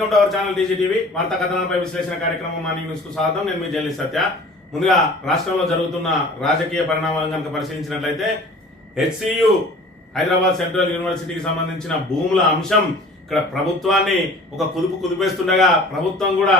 Welcome to our channel TGTV వార్తా కథనాలపై విశ్లేషణ కార్యక్రమం మార్నింగ్ న్యూస్ కు స్వాగతం. నేను మీ జర్నలిస్ట్ సత్య. ముందుగా రాష్ట్రంలో జరుగుతున్న రాజకీయ పరిణామాలను కనుక పరిశీలించినట్లయితే హెచ్సియు హైదరాబాద్ సెంట్రల్ యూనివర్సిటీకి సంబంధించిన భూముల అంశం ఇక్కడ ప్రభుత్వాన్ని ఒక కుదిపేస్తుండగా ప్రభుత్వం కూడా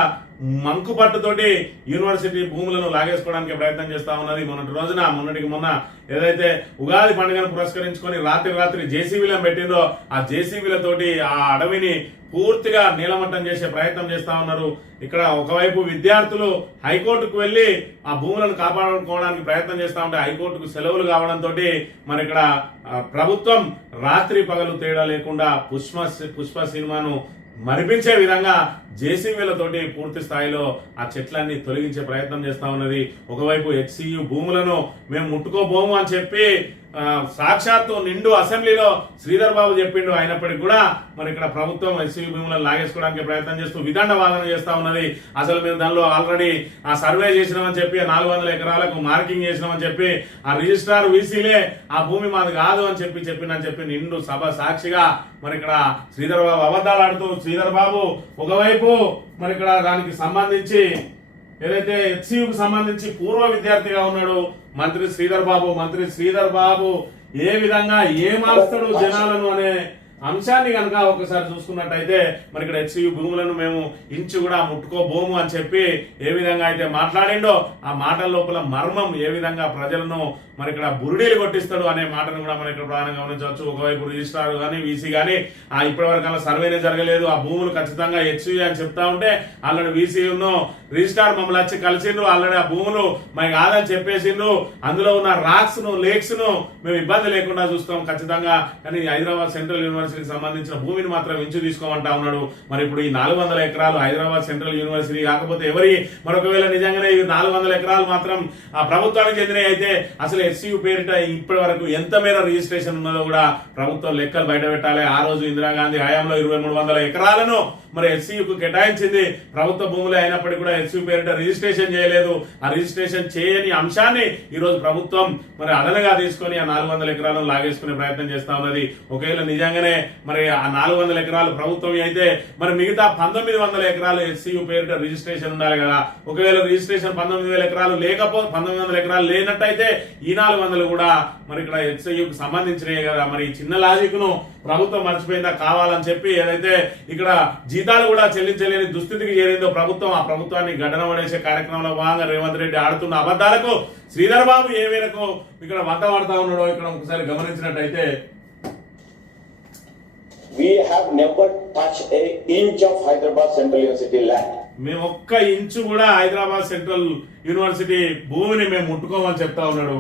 మంకు పట్టుతోటి యూనివర్సిటీ భూములను లాగేసుకోవడానికి ప్రయత్నం చేస్తా ఉన్నది. మొన్నటికి మొన్న ఏదైతే ఉగాది పండుగను పురస్కరించుకొని రాత్రి జేసీబీలను పెట్టిందో ఆ జేసీబీలతోటి ఆ అడవిని పూర్తిగా నీలమట్టం చేసే ప్రయత్నం చేస్తా ఉన్నారు. ఇక్కడ ఒకవైపు విద్యార్థులు హైకోర్టుకు వెళ్లి ఆ భూములను కాపాడుకోవడానికి ప్రయత్నం చేస్తా ఉంటే హైకోర్టుకు సెలవులు కావడంతో మరి ఇక్కడ ప్రభుత్వం రాత్రి పగలు తేడా లేకుండా పుష్ప సినిమాను మరిపించే విధంగా జేసీబీలతోటి పూర్తి స్థాయిలో ఆ చెట్లన్నీ తొలగించే ప్రయత్నం చేస్తా ఉన్నది. ఒకవైపు హెచ్సియు భూములను మేము ముట్టుకోబోము అని చెప్పి సాక్షాత్తు నిండు అసెంబ్లీలో శ్రీధర్ బాబు చెప్పిండు. అయినప్పటికీ కూడా మరి ఇక్కడ ప్రభుత్వం హెచ్సియు భూములను లాగేసుకోవడానికి ప్రయత్నం చేస్తూ విదండ వాదన చేస్తా ఉన్నది. అసలు మేము దానిలో ఆల్రెడీ ఆ సర్వే చేసినామని చెప్పి 400 ఎకరాలకు మార్కింగ్ చేసినామని చెప్పి ఆ రిజిస్ట్రార్ వీసీలే ఆ భూమి మాది కాదు అని చెప్పి నిండు సభ సాక్షిగా మరి ఇక్కడ శ్రీధర్ బాబు అబద్ధాలు ఆడుతూ శ్రీధర్ బాబు ఒకవైపు మరి ఇక్కడ దానికి సంబంధించి ఏదైతే హెచ్సియుకు సంబంధించి పూర్వ విద్యార్థిగా ఉన్నాడు మంత్రి శ్రీధర్ బాబు ఏ విధంగా ఏమాస్తాడు జనాలను అనే అంశాన్ని కనుక ఒకసారి చూసుకున్నట్టయితే మరి ఇక్కడ హెచ్సియు భూములను మేము ఇంచు కూడా ముట్టుకోబోము అని చెప్పి ఏ విధంగా అయితే మాట్లాడిండో ఆ మాటల లోపల మర్మం ఏ విధంగా ప్రజలను మరి ఇక్కడ బురుడీలు కొట్టిస్తాడు అనే మాటను కూడా మనం ఇక్కడ ప్రధానంగా గమనించవచ్చు. ఒకవైపు రిజిస్ట్రార్ కానీ వీసీ కానీ ఇప్పటివరకు సర్వేనే జరగలేదు, ఆ భూములు ఖచ్చితంగా హెచ్సియు అని చెప్తా ఉంటే ఆల్రెడీ వీసీ రిజిస్ట్రార్ మమ్మల్ని వచ్చి కలిసిండ్రు, ఆల్రెడీ ఆ భూములు మాకు కాదని చెప్పేసిండ్రు, అందులో ఉన్న రాక్స్ ను లేక్స్ ను మేము ఇబ్బంది లేకుండా చూస్తాం ఖచ్చితంగా, కానీ హైదరాబాద్ సెంట్రల్ యూనివర్సిటీకి సంబంధించిన భూమిని మాత్రం ఇంచు తీసుకోమంటా ఉన్నాడు. మరి ఇప్పుడు ఈ 400 ఎకరాలు హైదరాబాద్ సెంట్రల్ యూనివర్సిటీ కాకపోతే ఎవరి మరొకవేళ నిజంగానే ఈ 400 ఎకరాలు మాత్రం ఆ ప్రభుత్వానికి చెందినవి అయితే అసలు హెచ్సియు పేరిట ఇప్పటి వరకు ఎంత మేర రిజిస్ట్రేషన్ ఉన్నదో కూడా ప్రభుత్వం లెక్కలు బయట పెట్టాలి. ఆ రోజు ఇందిరాగాంధీ హయాంలో 2300 ఎకరాలను మరి హెచ్సియుకు కేటాయించింది. ప్రభుత్వ భూములే అయినప్పటికీ కూడా హెచ్సియు పేరిట రిజిస్ట్రేషన్ చేయలేదు. ఆ రిజిస్ట్రేషన్ చేయని అంశాన్ని ఈ రోజు ప్రభుత్వం మరి అదనగా తీసుకొని ఆ 400 ఎకరాలను లాగేసుకునే ప్రయత్నం చేస్తా ఉన్నది. ఒకవేళ నిజంగానే మరి ఆ 400 ఎకరాలు ప్రభుత్వం అయితే మరి మిగతా 1900 ఎకరాలు హెచ్సియు పేరిట రిజిస్ట్రేషన్ ఉండాలి కదా. ఒకవేళ రిజిస్ట్రేషన్ 19,000 ఎకరాలు 1900 ఎకరాలు లేనట్టయితే ఈ 400 కూడా మరి ఇక్కడ హెచ్సియుకు సంబంధించినవి కదా. మరి చిన్న లాజిక్ ను ప్రభుత్వం మర్చిపోయిందా కావాలని చెప్పి ఏదైతే ఇక్కడ జీతాలు కూడా చెల్లించలేని దుస్థితికి చేరిందో ప్రభుత్వం, ఆ ప్రభుత్వాన్ని గడ్డన పడేసే కార్యక్రమంలో భాగంగా రేవంత్ రెడ్డి ఆడుతున్న అబద్ధాలకు శ్రీధర్ బాబు ఏ మేరకు ఇక్కడ వంట పడతా ఉన్నాడో ఇక్కడ ఒకసారి గమనించినట్టయితే We have never touched an inch of Hyderabad Central University land. మేము ఒక్క ఇంచు కూడా హైదరాబాద్ సెంట్రల్ యూనివర్సిటీ భూమిని మేము ముట్టుకోమని చెప్తా ఉన్నాడు.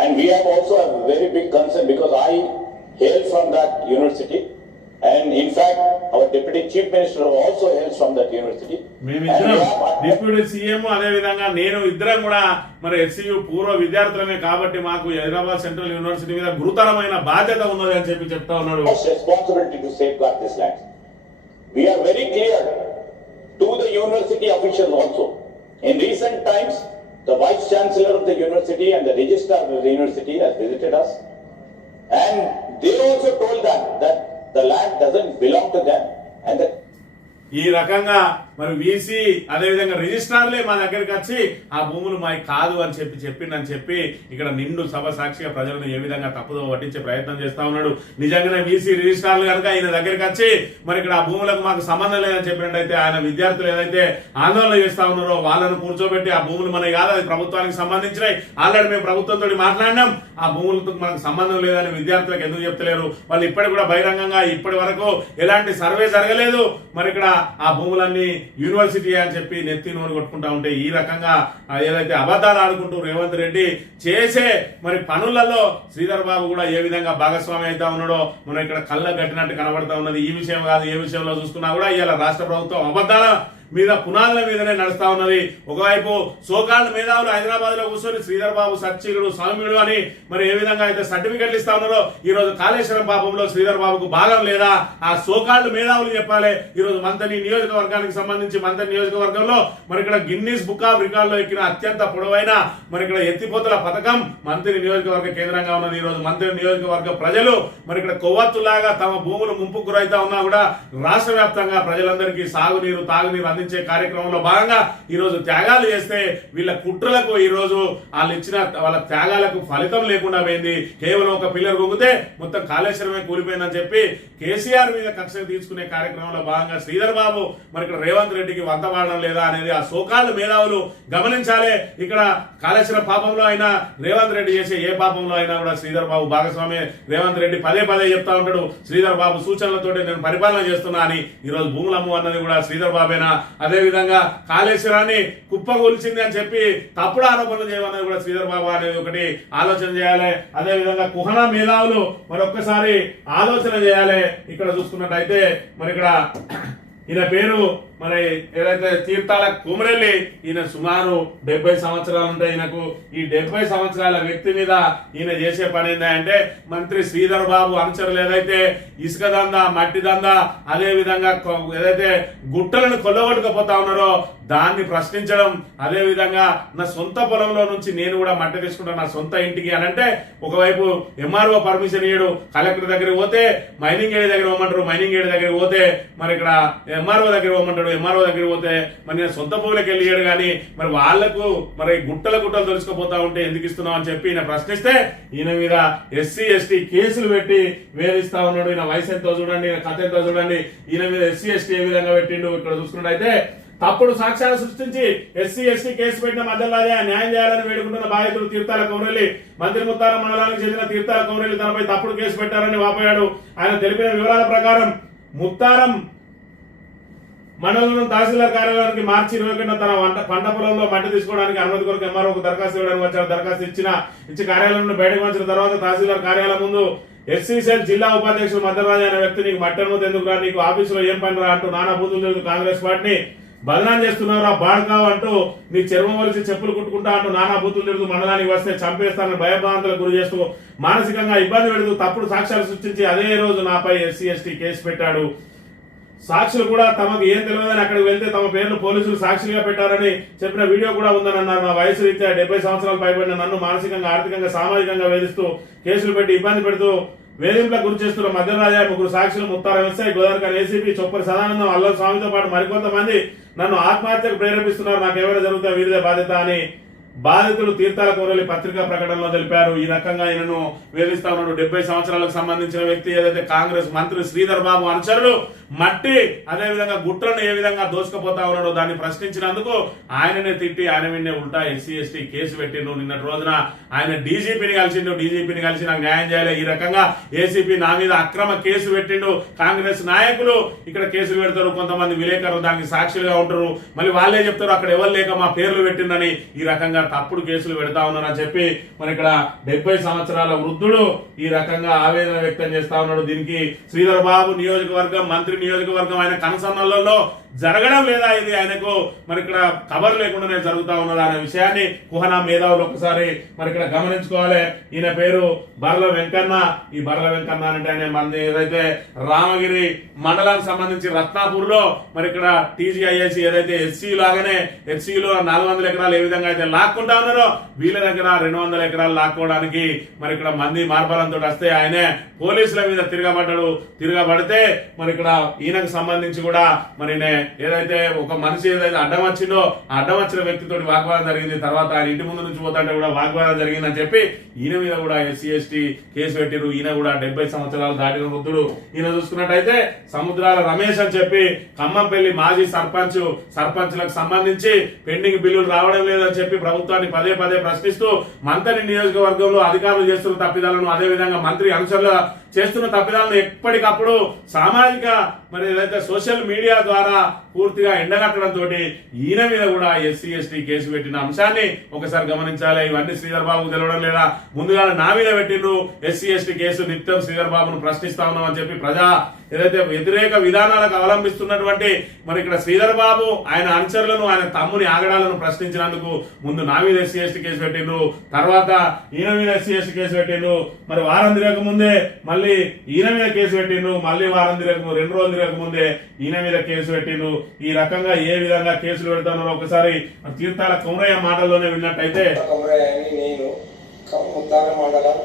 And we have also a very big concern because I hail from that university, and in fact our deputy chief minister also hails from that university. మేమిద్దరం deputy CM అదే విధంగా నేను ఇద్దరం కూడా మరి హెచ్సియు పూర్వ విద్యార్థులమే కాబట్టి మాకు హైదరాబాద్ సెంట్రల్ యూనివర్సిటీ మీద గురుతరమైన బాధ్యత ఉన్నది అని చెప్తా ఉన్నాడు. Responsibility to safeguard this land. We are very clear to the university officials also. In recent times, the vice chancellor of the university and the registrar of the university has visited us, and they also told that the land doesn't belong to them, and that ఈ రకంగా మరి VC అదేవిధంగా రిజిస్ట్రార్లే మా దగ్గరికి వచ్చి ఆ భూములు మాకు కాదు అని చెప్పి ఇక్కడ నిండు సభ సాక్షిగా ప్రజలను ఏ విధంగా తప్పుదో పట్టించే ప్రయత్నం చేస్తా ఉన్నాడు. నిజంగానే వీసీ రిజిస్ట్రార్లు కనుక ఆయన దగ్గరికి వచ్చి మరి ఇక్కడ ఆ భూములకు మాకు సంబంధం లేదని చెప్పినట్టయితే ఆయన విద్యార్థులు ఏదైతే ఆందోళన చేస్తా ఉన్నారో వాళ్ళను కూర్చోబెట్టి ఆ భూములు మనకి కాదు, అది ప్రభుత్వానికి సంబంధించినవి, ఆల్రెడీ మేము ప్రభుత్వంతో మాట్లాడినాం, ఆ భూములతో మనకు సంబంధం లేదని విద్యార్థులకు ఎందుకు చెప్తలేరు? వాళ్ళు ఇప్పటికి కూడా బహిరంగంగా ఇప్పటి వరకు ఎలాంటి సర్వే జరగలేదు, మరి ఇక్కడ ఆ భూములన్నీ యూనివర్సిటీ అని చెప్పి నెత్తి నోరు కొట్టుకుంటా ఉంటే ఈ రకంగా ఏదైతే అబద్ధాలు ఆడుకుంటూ రేవంత్ రెడ్డి చేసే మరి పనులలో శ్రీధర్ బాబు కూడా ఏ విధంగా భాగస్వామి అవుతా ఉన్నాడో మనం ఇక్కడ కళ్ళ కట్టినట్టు కనబడతా ఉన్నది. ఈ విషయం కాదు, ఏ విషయంలో చూసుకున్నా కూడా ఇవాళ రాష్ట్ర ప్రభుత్వం అబద్ధాల మీద పునాదుల మీదనే నడుస్తా ఉన్నది. ఒకవైపు సోకాళ్ళ మేధావులు హైదరాబాద్ లో కూర్చొని శ్రీధర్ బాబు సచ్చిగుడు సౌమ్యుడు అని మరి ఏ విధంగా అయితే సర్టిఫికెట్లు ఇస్తా ఉన్నారో, ఈ రోజు కాళేశ్వరం పాపంలో శ్రీధర్ బాబుకు భాగం లేదా ఆ సోకాళ్ళు మేధావులు చెప్పాలి. ఈ రోజు మంతని నియోజకవర్గానికి సంబంధించి మంతని నియోజకవర్గంలో మరి ఇక్కడ గిన్నీస్ బుక్ ఆఫ్ రికార్డులో ఎక్కిన అత్యంత పొడవైన మరి ఇక్కడ ఎత్తిపోతల పథకం మంత్రి నియోజకవర్గ కేంద్రంగా ఉన్నది. ఈ రోజు మంత్రి నియోజకవర్గ ప్రజలు మరి ఇక్కడ కొవ్వొత్తులాగా తమ భూములు ముంపుకు గురైతా ఉన్నా కూడా రాష్ట్ర వ్యాప్తంగా ప్రజలందరికీ సాగునీరు తాగునీరు అందించే కార్యక్రమంలో భాగంగా ఈ రోజు త్యాగాలు చేస్తే వీళ్ళ కుట్రలకు ఈ రోజు వాళ్ళు ఇచ్చిన వాళ్ళ త్యాగాలకు ఫలితం లేకుండా పోయింది. కేవలం ఒక పిల్లర్ పొంగితే మొత్తం కాళేశ్వరమే కూలిపోయిందని చెప్పి కేసీఆర్ మీద కక్ష తీసుకునే కార్యక్రమంలో భాగంగా శ్రీధర్ బాబు మరి ఇక్కడ రేవంత్ రెడ్డికి వంత వాడడం లేదా అనేది ఆ సోకాళ్ళు మేధావులు గమనించాలి. ఇక్కడ కాళేశ్వరం పాపంలో అయినా రేవంత్ రెడ్డి చేసే ఏ పాపంలో అయినా కూడా శ్రీధర్ బాబు భాగస్వామి. రేవంత్ రెడ్డి పదే పదే చెప్తా ఉంటాడు శ్రీధర్ బాబు సూచనలతోటి నేను పరిపాలన చేస్తున్నా అని. ఈ రోజు భూములమ్ము అన్నది కూడా శ్రీధర్ బాబేనా? అదే విధంగా కాళేశ్వరాన్ని కుప్పగొల్చింది అని చెప్పి తప్పుడు ఆరోపణలు చేయమన్నది కూడా శ్రీధర్ బాబు అనేది ఒకటి ఆలోచన చేయాలి. అదే విధంగా కుహనా మేధావులు మరొక్కసారి ఆలోచన చేయాలి. ఇక్కడ చూసుకున్నట్టయితే మరి ఇక్కడ ఈయన పేరు మరి ఏదైతే తీర్థాల కుమరెల్లి, ఈయన సుమారు 70 సంవత్సరాలు ఉంటాయి ఈయనకు. ఈ 70 సంవత్సరాల వ్యక్తి మీద ఈయన చేసే పని ఏంటంటే మంత్రి శ్రీధర్ బాబు అనుచరులు ఏదైతే ఇసుక దందా మట్టి దందా అదే విధంగా ఏదైతే గుట్టలను కొల్లగొట్టుకుపోతా ఉన్నారో దాన్ని ప్రశ్నించడం. అదే విధంగా నా సొంత పొలంలో నుంచి నేను కూడా మట్టి తీసుకుంటాను నా సొంత ఇంటికి అని అంటే ఒకవైపు ఎంఆర్ఓ పర్మిషన్ ఇయ్యడు, కలెక్టర్ దగ్గరికి పోతే మైనింగ్ ఏడి దగ్గర పోమంటారు, మైనింగ్ ఏడి దగ్గరికి పోతే మరి ఇక్కడ ఎంఆర్ఓ దగ్గర పోమంటాడు, ఎంఆర్ఓ దగ్గర పోతే మరి నేను సొంత భూములకు వెళ్ళియాడు. కానీ మరి వాళ్లకు మరి గుట్టలు తెలుసుకుపోతా ఉంటే ఎందుకు ఇస్తున్నావు అని చెప్పి ఈయన ప్రశ్నిస్తే ఈయన మీద ఎస్సీ ఎస్టీ కేసులు పెట్టి వేధిస్తా ఉన్నాడు. ఈయన వయసు ఎంతో చూడండి, ఈయన కథ ఎంతో చూడండి. ఈయన మీద ఎస్సీ ఎస్టీ ఏ విధంగా పెట్టిండు ఇక్కడ చూసుకున్నట్టయితే తప్పుడు సాక్ష్యాలు సృష్టించి ఎస్సీ ఎస్టీ కేసు పెట్టిన మధ్యలాగే న్యాయం చేయాలని వేడుకుంటున్న బాధితుడు తీర్థాల కౌరెల్లి. మంత్రి ముత్తారం మండలానికి చెందిన తీర్థాల కౌరెల్లి తనపై తప్పుడు కేసు పెట్టారని వాపోయాడు. ఆయన తెలిపిన వివరాల ప్రకారం ముత్తారం మండలంలో తహసీల్దార్ కార్యాలయానికి మార్చి 21న తన పంట పొలంలో మట్టి తీసుకోవడానికి అనుమతి కొరకు ఎంఆర్ఓకు దరఖాస్తు ఇవ్వడానికి వచ్చారు. దరఖాస్తు ఇచ్చి కార్యాలయం నుండి బయటకు వచ్చిన తర్వాత తహసీల్దార్ కార్యాలయం ముందు ఎస్సీ సెల్ జిల్లా ఉపాధ్యక్షుడు మధ్యరాజు అనే వ్యక్తి నీకు మట్టి అనుమతి ఎందుకు రా, నీకు ఆఫీసులో ఏం పని రా అంటూ నానా బూతులు తిరుగుతూ కాంగ్రెస్ పార్టీని బదనాం చేస్తున్నారు. ఆ బాడకావు అంటూ నీ చర్మం వలిసి చెప్పులు కుట్టుకుంటా అంటూ నానా బూతులు తిరుగుతూ మండలానికి వస్తే చంపేస్తానని భయభ్రాంతులకు గురి చేస్తూ మానసికంగా ఇబ్బంది పెడుతూ తప్పుడు సాక్ష్యాలు సృష్టించి అదే రోజు నాపై ఎస్సీ ఎస్టీ కేసు పెట్టాడు. సాక్షులు కూడా తమకు ఏం తెలియదని అక్కడికి వెళ్తే తమ పేర్లు పోలీసులు సాక్షులుగా పెట్టారని చెప్పిన వీడియో కూడా ఉందని అన్నారు. నా వయసు రీత్యా 70 సంవత్సరాలు పైబడిన నన్ను మానసికంగా ఆర్థికంగా సామాజికంగా వేధిస్తూ కేసులు పెట్టి ఇబ్బంది పెడుతూ వేధింపులకు గురి చేస్తున్న మధ్యరాజా 3 సాక్షులు ముత్తారం ఎస్ఐ గోదావరి ఏసీపీ చొప్పరి సదానందం అల్లం స్వామితో పాటు మరికొంతమంది నన్ను ఆత్మహత్యకు ప్రేరేపిస్తున్నారు. నాకు ఎవరైనా జరుగుతా వీరిదే బాధ్యత అని బాధితుడు తీర్థాల కౌరెల్లి పత్రికా ప్రకటనలో తెలిపారు. ఈ రకంగా ఆయనను వేధిస్తా ఉన్నాడు. 70 సంవత్సరాలకు సంబంధించిన వ్యక్తి ఏదైతే కాంగ్రెస్ మంత్రి శ్రీధర్ బాబు అనుచరులు మట్టి అదే విధంగా గుట్రను ఏ విధంగా దోసుకుపోతా ఉన్నాడో దాన్ని ప్రశ్నించినందుకు ఆయననే తిట్టి ఆయన విన్నే ఉల్టా ఎస్సీ ఎస్టీ కేసు పెట్టిండు. నిన్నటి రోజున ఆయన డీజీపీని కలిసి నాకు న్యాయం చేయాలి, ఈ రకంగా ఏసీపీ నా మీద అక్రమ కేసు పెట్టిండు. కాంగ్రెస్ నాయకులు ఇక్కడ కేసులు పెడతారు, కొంతమంది విలేకరులు దానికి సాక్షులుగా ఉంటారు, మళ్ళీ వాళ్ళే చెప్తారు అక్కడ ఎవరు లేక మా పేర్లు పెట్టిండని. ఈ రకంగా తప్పుడు కేసులు పెడతా ఉన్నారని చెప్పి మరి ఇక్కడ 70 సంవత్సరాల వృద్ధుడు ఈ రకంగా ఆవేదన వ్యక్తం చేస్తా ఉన్నాడు. దీనికి శ్రీధర్ బాబు నియోజకవర్గం మంత్రి నియోజకవర్గం ఆయన కనసన్నలలో జరగడం లేదా, ఇది ఆయనకు మరి ఇక్కడ కబర్ లేకుండానే జరుగుతా ఉన్నదా అనే విషయాన్ని కుహనా మేధావులు ఒకసారి మరి ఇక్కడ గమనించుకోవాలి. ఈయన పేరు బర్ల వెంకన్న. ఈ బర్ల వెంకన్న అంటే ఆయన మంది ఏదైతే రామగిరి మండలానికి సంబంధించి రత్నాపూర్ లో మరి ఇక్కడ టీజీఐఎస్ ఏదైతే ఎస్సీ లాగానే ఎస్సీలో 400 ఎకరాలు ఏ విధంగా అయితే లాక్కుంటా ఉన్నారో వీళ్ళ దగ్గర 200 ఎకరాలు లాక్కోవడానికి మరి ఇక్కడ మంది మార్బలంతో వస్తే ఆయనే పోలీసుల మీద తిరగబడితే మరి ఇక్కడ ఈయనకు సంబంధించి కూడా మరి ఏదైతే ఒక మనిషి ఏదైతే అడ్డం వచ్చిందో ఆ అడ్డం వచ్చిన వ్యక్తితో వాగ్వాదం జరిగింది. తర్వాత ఆయన ఇంటి ముందు నుంచి పోతుంటే కూడా వాగ్వాదం జరిగిందని చెప్పి ఈయన మీద కూడా ఎస్సీ ఎస్టీ కేసు పెట్టిరు. ఈయన కూడా 70 సంవత్సరాలు దాటిన వృద్ధుడు. ఈయన చూసుకున్నట్టయితే సముద్రాల రమేష్ అని చెప్పి ఖమ్మంపల్లి మాజీ సర్పంచ్లకు సంబంధించి పెండింగ్ బిల్లులు రావడం లేదని చెప్పి ప్రభుత్వాన్ని పదే ప్రశ్నిస్తూ మంత్రి నియోజకవర్గంలో అధికారులు చేస్తున్న తప్పిదాలను అదే విధంగా మంత్రి అనుచరుల చేస్తున్న తప్పిదాలను ఎప్పటికప్పుడు సామాజిక మరి ఏదైతే సోషల్ మీడియా ద్వారా పూర్తిగా ఎండగట్టడంతో ఈయన మీద కూడా ఎస్సీ ఎస్టీ కేసు పెట్టిన అంశాన్ని ఒకసారి గమనించాలి. ఇవన్నీ శ్రీధర్ బాబుకు తెలవడం లేదా? ముందుగా నా మీద పెట్టిండ్రు ఎస్సీ ఎస్టీ కేసు, నిత్యం శ్రీధర్ బాబును ప్రశ్నిస్తా ఉన్నాం అని చెప్పి ప్రజా ఏదైతే వ్యతిరేక విధానాలకు అవలంబిస్తున్నటువంటి మరి ఇక్కడ శ్రీధర్ బాబు ఆయన అనుచరులను ఆయన తమ్ముని ఆగడాలను ప్రశ్నించినందుకు ముందు నా మీద ఎస్సీ ఎస్టీ కేసు పెట్టిండ్రు, తర్వాత ఈయన మీద ఎస్సీ ఎస్టీ కేసు పెట్టిండ్రు. మరి వారం తిరగక ముందే మళ్ళీ ఈయన మీద కేసు పెట్టిండ్రు, మళ్ళీ వారం తిరగక 2 రోజులు తిరగక ముందే ఈయన మీద కేసు పెట్టిండ్రు. ఈ రకంగా ఏ విధంగా కేసులు పెడతానో ఒకసారి తీర్థాల కొమరయ్య మాటల్లోనే విన్నట్టయితే, నేను ముత్తార మండలం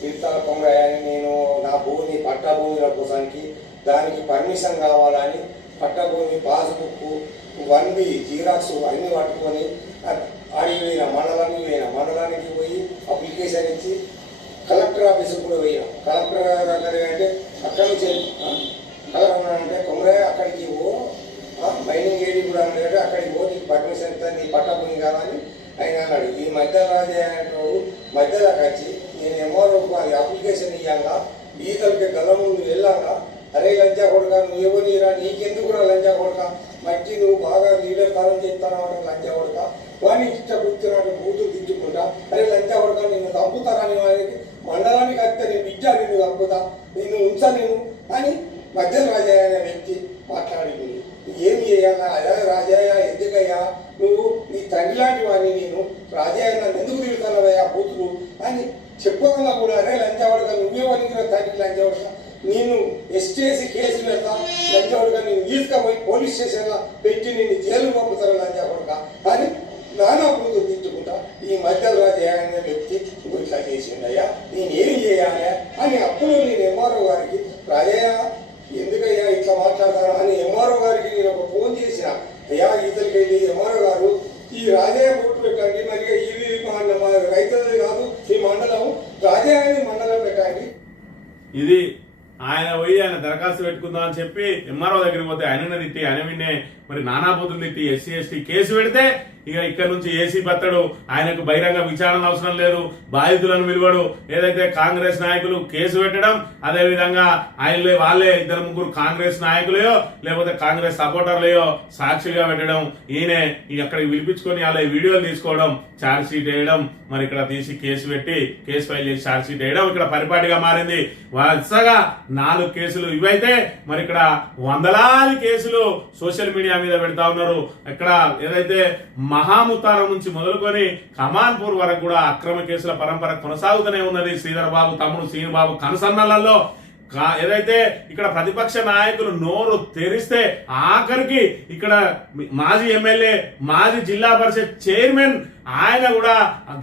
తీర్థాల కొమరయ్యని నేను నా భూమి పట్టా భూమిల కోసానికి దానికి పర్మిషన్ కావాలని పట్టభూమి పాస్బుక్ 1B జిరాక్స్ అన్ని పట్టుకొని అడిగి మండలానికి పోయి అప్లికేషన్ ఇచ్చి కలెక్టర్ ఆఫీస్కి కూడా పోయినా. కలెక్టర్ గారు అంటే అక్కడి నుంచి కలెక్టర్ అంటే కొమరయ్య అక్కడికి పో, మైనింగ్ ఏరియా కూడా అంటే అక్కడికి పో, నీకు పర్మిషన్ ఇస్తా, నీ పట్టభూమి కాదని ఆయన అన్నాడు. ఈ మధ్యరాజు అనేటోడు మధ్యలోకి వచ్చి నేను ఎంఆర్ఓ అప్లికేషన్ ఇవ్వాలా, ఈతలకి గల ముందు వెళ్ళాలా, అరే లంచా కొడుక నువ్వేవో నీరా, నీకెందుకు రా లంచా కొడుక, మట్టి నువ్వు బాగా లీడర్ కాలం చెప్తాను లంచా కొడుక, వాడిని ఇష్ట కూర్చున్నాడు బూతులు దించుకుంటా, అరే లంచా కొడుక నిన్ను చంపుతారని వారికి మండలానికి వస్తే నేను బిడ్డ నిన్ను చంపుతా, నిన్ను ఉంచా నేను అని మధ్యలో రాజయ్య అనే వ్యక్తి మాట్లాడింది. ఏం చేయాలా? అయ్యా రాజయ్య ఎందుకయ్యా నువ్వు నీ తండ్రి లాంటి వాడిని, నేను రాజయ్య నన్ను ఎందుకు తిరుగుతున్నావయ్యా బూతులు అని చెప్పగల కూడా, అరే లంచవాడుగా నువ్వే వనికిన తండ్రి లంచవాడుగా, నేను ఎస్టేసి కేసు పెడతా, లంచవాడుగా నేను తీసుకుపోయి పోలీస్ స్టేషన్లో పెట్టి నిన్ను జైలు పంపుతారు లంచవాడుగా అని నానా బూతులు తిట్టుకుంటా ఈ మధ్యలో రాజయ్య అనే వ్యక్తి ఇట్లా చేసిండయ్యా, నేను ఏం చేయాలి అని అప్పుడు నేను ఎంఆర్ఓ గారికి రాజయ్య ఎందుకయ్యా ఇట్లా మాట్లాడతాను అని ఎంఆర్ఓ గారికి నేను ఒక ఫోన్ చేసిన. అయ్యా ఇతరికి వెళ్ళి ఎంఆర్ఓ గారు ఈ రాజయ్య బోర్డు పెట్టండి, మరి ఇది రైతులది కాదు ఈ మండలం రాజయ్య మండలం పెట్టండి. ఇది ఆయన పోయి ఆయన దరఖాస్తు పెట్టుకుందాం అని చెప్పి ఎంఆర్ఓ దగ్గరికి పోతే ఆయన తిట్టి ఆయన విన్నే మరి నానాబూతులు తిట్టి ఎస్సీ ఎస్టీ కేసు పెడితే ఇక ఇక్కడ నుంచి ఏసీ బత్తడు, ఆయనకు బహిరంగ విచారణ అవసరం లేదు, బాధితులను విలువడు. ఏదైతే కాంగ్రెస్ నాయకులు కేసు పెట్టడం, అదే విధంగా వాళ్ళే 2-3 కాంగ్రెస్ నాయకులయో లేకపోతే కాంగ్రెస్ సపోర్టర్లయో సాక్షిగా పెట్టడం, ఈయనే అక్కడికి పిలిపించుకొని అలా వీడియోలు తీసుకోవడం, ఛార్జ్ షీట్ వేయడం, మరి ఇక్కడ తీసి కేసు పెట్టి కేసు ఫైల్ చేసి ఛార్జ్ షీట్ వేయడం ఇక్కడ పరిపాటిగా మారింది. వరుసగా 4 కేసులు ఇవైతే మరి ఇక్కడ వందలాది కేసులు సోషల్ మీడియా మీద పెడతా ఉన్నారు. ఇక్కడ ఏదైతే మహాముతారం నుంచి మొదలుకొని కమాన్పూర్ వరకు కూడా అక్రమ కేసుల పరంపర కొనసాగుతూనే ఉన్నది. శ్రీధర్ బాబు తమ్ముడు శ్రీధర్ బాబు కనుసన్నలలో ఏదైతే ఇక్కడ ప్రతిపక్ష నాయకులు నోరు తెరిస్తే ఆఖరికి ఇక్కడ మాజీ ఎమ్మెల్యే మాజీ జిల్లా పరిషత్ చైర్మన్ ఆయన కూడా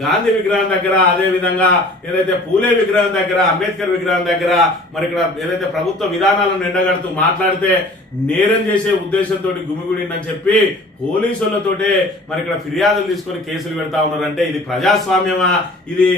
గాంధీ విగ్రహం దగ్గర, అదే విధంగా ఏదైతే పూలే విగ్రహం దగ్గర, అంబేద్కర్ విగ్రహం దగ్గర మరి ఇక్కడ ఏదైతే ప్రభుత్వ విధానాలను ఎండగడుతూ మాట్లాడితే నేరం చేసే ఉద్దేశంతో గుమిగుడిందని చెప్పి పోలీసులతోటే మరి ఇక్కడ ఫిర్యాదులు తీసుకొని కేసులు పెడతా ఉన్నారంటే ఇది ప్రజాస్వామ్యమా? ఇది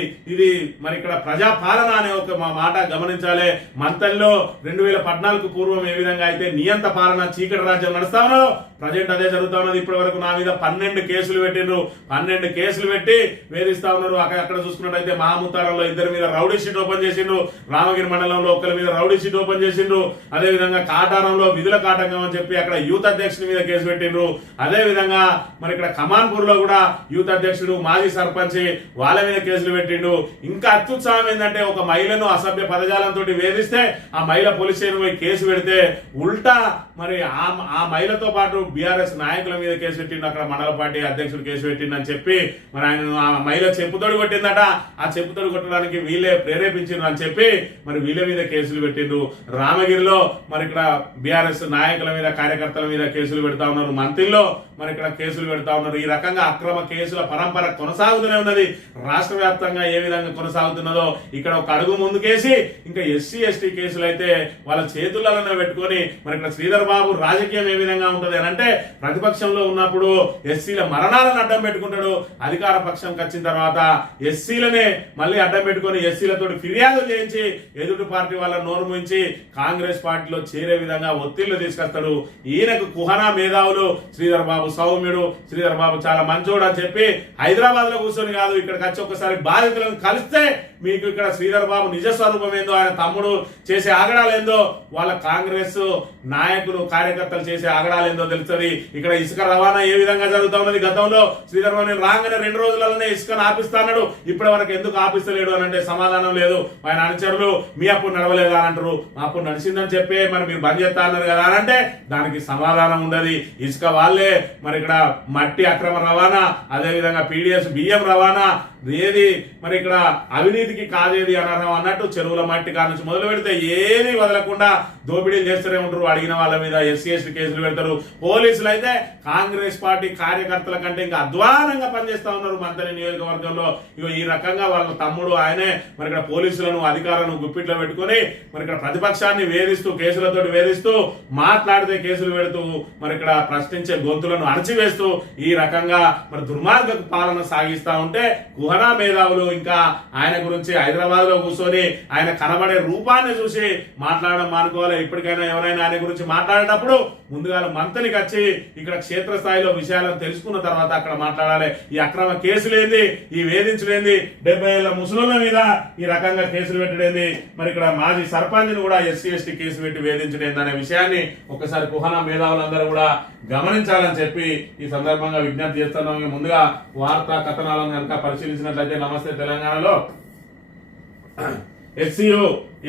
మరి ఇక్కడ ప్రజాపాలన అనే ఒక మాట గమనించాలి. మంతల్లో 2014 పూర్వం ఏ విధంగా అయితే నియంత పాలన చీకటి రాజ్యం నడుస్తా ఉన్నారో ప్రజెంట్ అదే జరుగుతా ఉన్నది. ఇప్పటి వరకు నా మీద 12 కేసులు పెట్టిండ్రు, 12 కేసులు పెట్టి వేధిస్తా ఉన్నారు. అక్కడ చూసుకున్నట్టయితే మహాముతారంలో 2 మీద రౌడీ షీట్ ఓపెన్ చేసిండ్రు, రామగిరి మండలంలో 1 మీద రౌడీ షీట్ ఓపెన్ చేసిండ్రు, అదే విధంగా కాటారంలో విధుల కాటంగం అని చెప్పి అక్కడ యూత్ అధ్యక్షుడి మీద కేసు పెట్టిండ్రు. అదే విధంగా మరి ఇక్కడ కమాన్పూర్ లో కూడా యూత్ అధ్యక్షుడు మాజీ సర్పంచ్ వాళ్ళ మీద కేసులు పెట్టిండు. ఇంకా అత్యుత్సాహం ఏంటంటే ఒక మహిళను అసభ్య పదజాలంతో వేధిస్తే ఆ మహిళ పోలీస్ స్టేషన్ పోయి కేసు పెడితే ఉల్టా మరి ఆ మహిళతో పాటు బీఆర్ఎస్ నాయకుల మీద కేసు పెట్టిండు, అక్కడ మండల పార్టీ అధ్యక్షుడు కేసు పెట్టిండు అని చెప్పి మరి ఆయన ఆ మహిళ చెప్పుతోడు కొట్టిందట, ఆ చెప్పుతోడు కొట్టడానికి వీళ్ళే ప్రేరేపించిండ్రు అని చెప్పి మరి వీళ్ళ మీద కేసులు పెట్టిండ్రు. రామగిరిలో మరి ఇక్కడ బీఆర్ఎస్ నాయకుల మీద కార్యకర్తల మీద కేసులు పెడతా ఉన్నారు, మంత్రిలో మరి ఇక్కడ కేసులు పెడతా ఉన్నారు. ఈ రకంగా అక్రమ కేసుల పరంపర కొనసాగుతూనే ఉన్నది. రాష్ట్ర వ్యాప్తంగా ఏ విధంగా కొనసాగుతున్నదో ఇక్కడ ఒక అడుగు ముందుకేసి ఇంకా ఎస్సీ ఎస్టీ కేసులు అయితే వాళ్ళ చేతులలోనే పెట్టుకొని మరి ఇక్కడ శ్రీధర్ బాబు రాజకీయం ఏ విధంగా ఉంటది అని అంటే ప్రతిపక్షంలో ఉన్నప్పుడు ఎస్సీల మరణాలను అడ్డం పెట్టుకుంటాడు, అధికార పక్షంకి వచ్చిన తర్వాత ఎస్సీలనే మళ్ళీ అడ్డం పెట్టుకొని ఎస్సీలతో ఫిర్యాదులు చేయించి ఎదుటి పార్టీ వాళ్ళ నోరు ముంచి కాంగ్రెస్ పార్టీలో చేరే విధంగా ఒత్తిళ్లు తీసుకొస్తాడు. ఈయనకు కుహనా మేధావులు శ్రీధర్ బాబు సౌమ్యుడు, శ్రీధర్ బాబు చాలా మంచోడు అని చెప్పి హైదరాబాద్ లో కూర్చొని కాదు ఇక్కడికి వచ్చి ఒకసారి బాధితులను కలిస్తే మీకు ఇక్కడ శ్రీధర్ బాబు నిజ స్వరూపం ఏందో, ఆయన తమ్ముడు చేసే ఆగడాలేందో, వాళ్ళ కాంగ్రెస్ నాయకులు కార్యకర్తలు చేసే ఆగడాలేందో తెలుస్తుంది. ఇక్కడ ఇసుక రవాణా ఏ విధంగా జరుగుతా ఉన్నది. గతంలో శ్రీధర్ బాబు రాగానే 2 రోజులలోనే ఇసుకను ఆపిస్తాడు, ఇప్పటి వరకు ఎందుకు ఆపిస్తలేడు అని అంటే సమాధానం లేదు. ఆయన అనుచరులు మీ అప్పుడు నడవలేదా అని అంటారు, మా అప్పుడు నడిచిందని చెప్పి మరి మీరు బంద్ చేస్తా అన్నారు కదా అని అంటే దానికి సమాధానం ఉండదు. ఇసుక వాళ్ళే మరి ఇక్కడ మట్టి అక్రమ రవాణా, అదే విధంగా పీడిఎస్ బియ్యం రవాణా ఏది మరి ఇక్కడ అవినీతికి కాదేది అనర్హం అన్నట్టు చెరువుల మట్టి కానుంచి మొదలు పెడితే ఏది వదలకుండా దోపిడీలు చేస్తూనే ఉంటారు. అడిగిన వాళ్ళ మీద ఎస్సీ ఎస్టీ కేసులు పెడతారు. పోలీసులు అయితే కాంగ్రెస్ పార్టీ కార్యకర్తల కంటే ఇంకా అధ్వానంగా పనిచేస్తా ఉన్నారు మంత్రి నియోజకవర్గంలో. ఇక ఈ రకంగా వాళ్ళ తమ్ముడు ఆయనే మరి ఇక్కడ పోలీసులను అధికారులను గుప్పిట్లో పెట్టుకుని మరి ఇక్కడ ప్రతిపక్షాన్ని వేధిస్తూ కేసులతో వేధిస్తూ మాట్లాడితే కేసులు పెడుతూ మరి ఇక్కడ ప్రశ్నించే గొంతులను అణచివేస్తూ ఈ రకంగా మరి దుర్మార్గ పాలన సాగిస్తా ఉంటే కుహనా మేధావులు ఇంకా ఆయన గురించి హైదరాబాద్ లో కూర్చొని ఆయన కనబడే రూపాన్ని చూసి మాట్లాడడం మానుకోవాలి. ఇప్పటికైనా ఎవరైనా ఆయన గురించి మాట్లాడేటప్పుడు ముందుగా మంత్రికి వచ్చి ఇక్కడ క్షేత్రస్థాయిలో విషయాలను తెలుసుకున్న తర్వాత అక్కడ మాట్లాడాలి. ఈ అక్రమ కేసులేంది, ఈ వేధించలేంది, 70 ఏళ్ల ముసలుల మీద ఈ రకంగా కేసులు పెట్టడేంది, మరి ఇక్కడ మాజీ సర్పంచ్ని కూడా ఎస్సీ ఎస్టీ కేసు పెట్టి వేధించడేంది అనే విషయాన్ని ఒకసారి కుహనా మేధావులందరూ కూడా గమనించాలని చెప్పి ఈ సందర్భంగా విజ్ఞప్తి చేస్తున్నాం. ముందుగా వార్తా కథనాలను కనుక పరిశీలించినట్లయితే నమస్తే తెలంగాణలో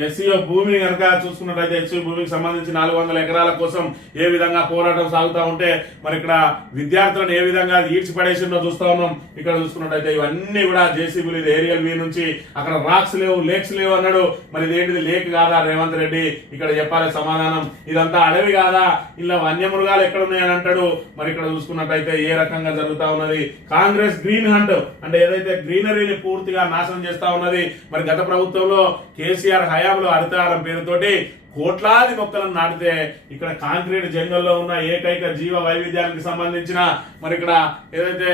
ఎస్సీఓ భూమిని కనుక చూసుకున్నట్లయితే ఎస్సీ భూమికి సంబంధించి 400 ఎకరాల కోసం ఏ విధంగా పోరాటం సాగుతా ఉంటే మరి ఇక్కడ విద్యార్థులను ఏ విధంగా ఈడ్చిపడేసిందో చూస్తా ఉన్నాం. ఇక్కడ చూసుకున్నట్లయితే ఇవన్నీ కూడా జేసీబీలు ఏరియల్ వ్యూ నుంచి అక్కడ రాక్స్ లేవు, లేక్స్ లేవు అన్నాడు. మరి ఇదేంటిది లేక్ కాదా రేవంత్ రెడ్డి, ఇక్కడ చెప్పాలి సమాధానం. ఇదంతా అడవి కాదా, ఇలా వన్యమృగాలు ఎక్కడ ఉన్నాయని అంటాడు. మరి ఇక్కడ చూసుకున్నట్లయితే ఏ రకంగా జరుగుతా ఉన్నది. కాంగ్రెస్ గ్రీన్ హంట్ అంటే ఏదైతే గ్రీనరీని పూర్తిగా నాశనం చేస్తా ఉన్నది. మరి గత ప్రభుత్వంలో కేసీఆర్ హయాంలో హరితహారం పేరుతోటి కోట్లాది మొక్కలను నాటితే ఇక్కడ కాంక్రీట్ జంగల్లో ఉన్న ఏకైక జీవ వైవిధ్యానికి సంబంధించిన మరి ఇక్కడ ఏదైతే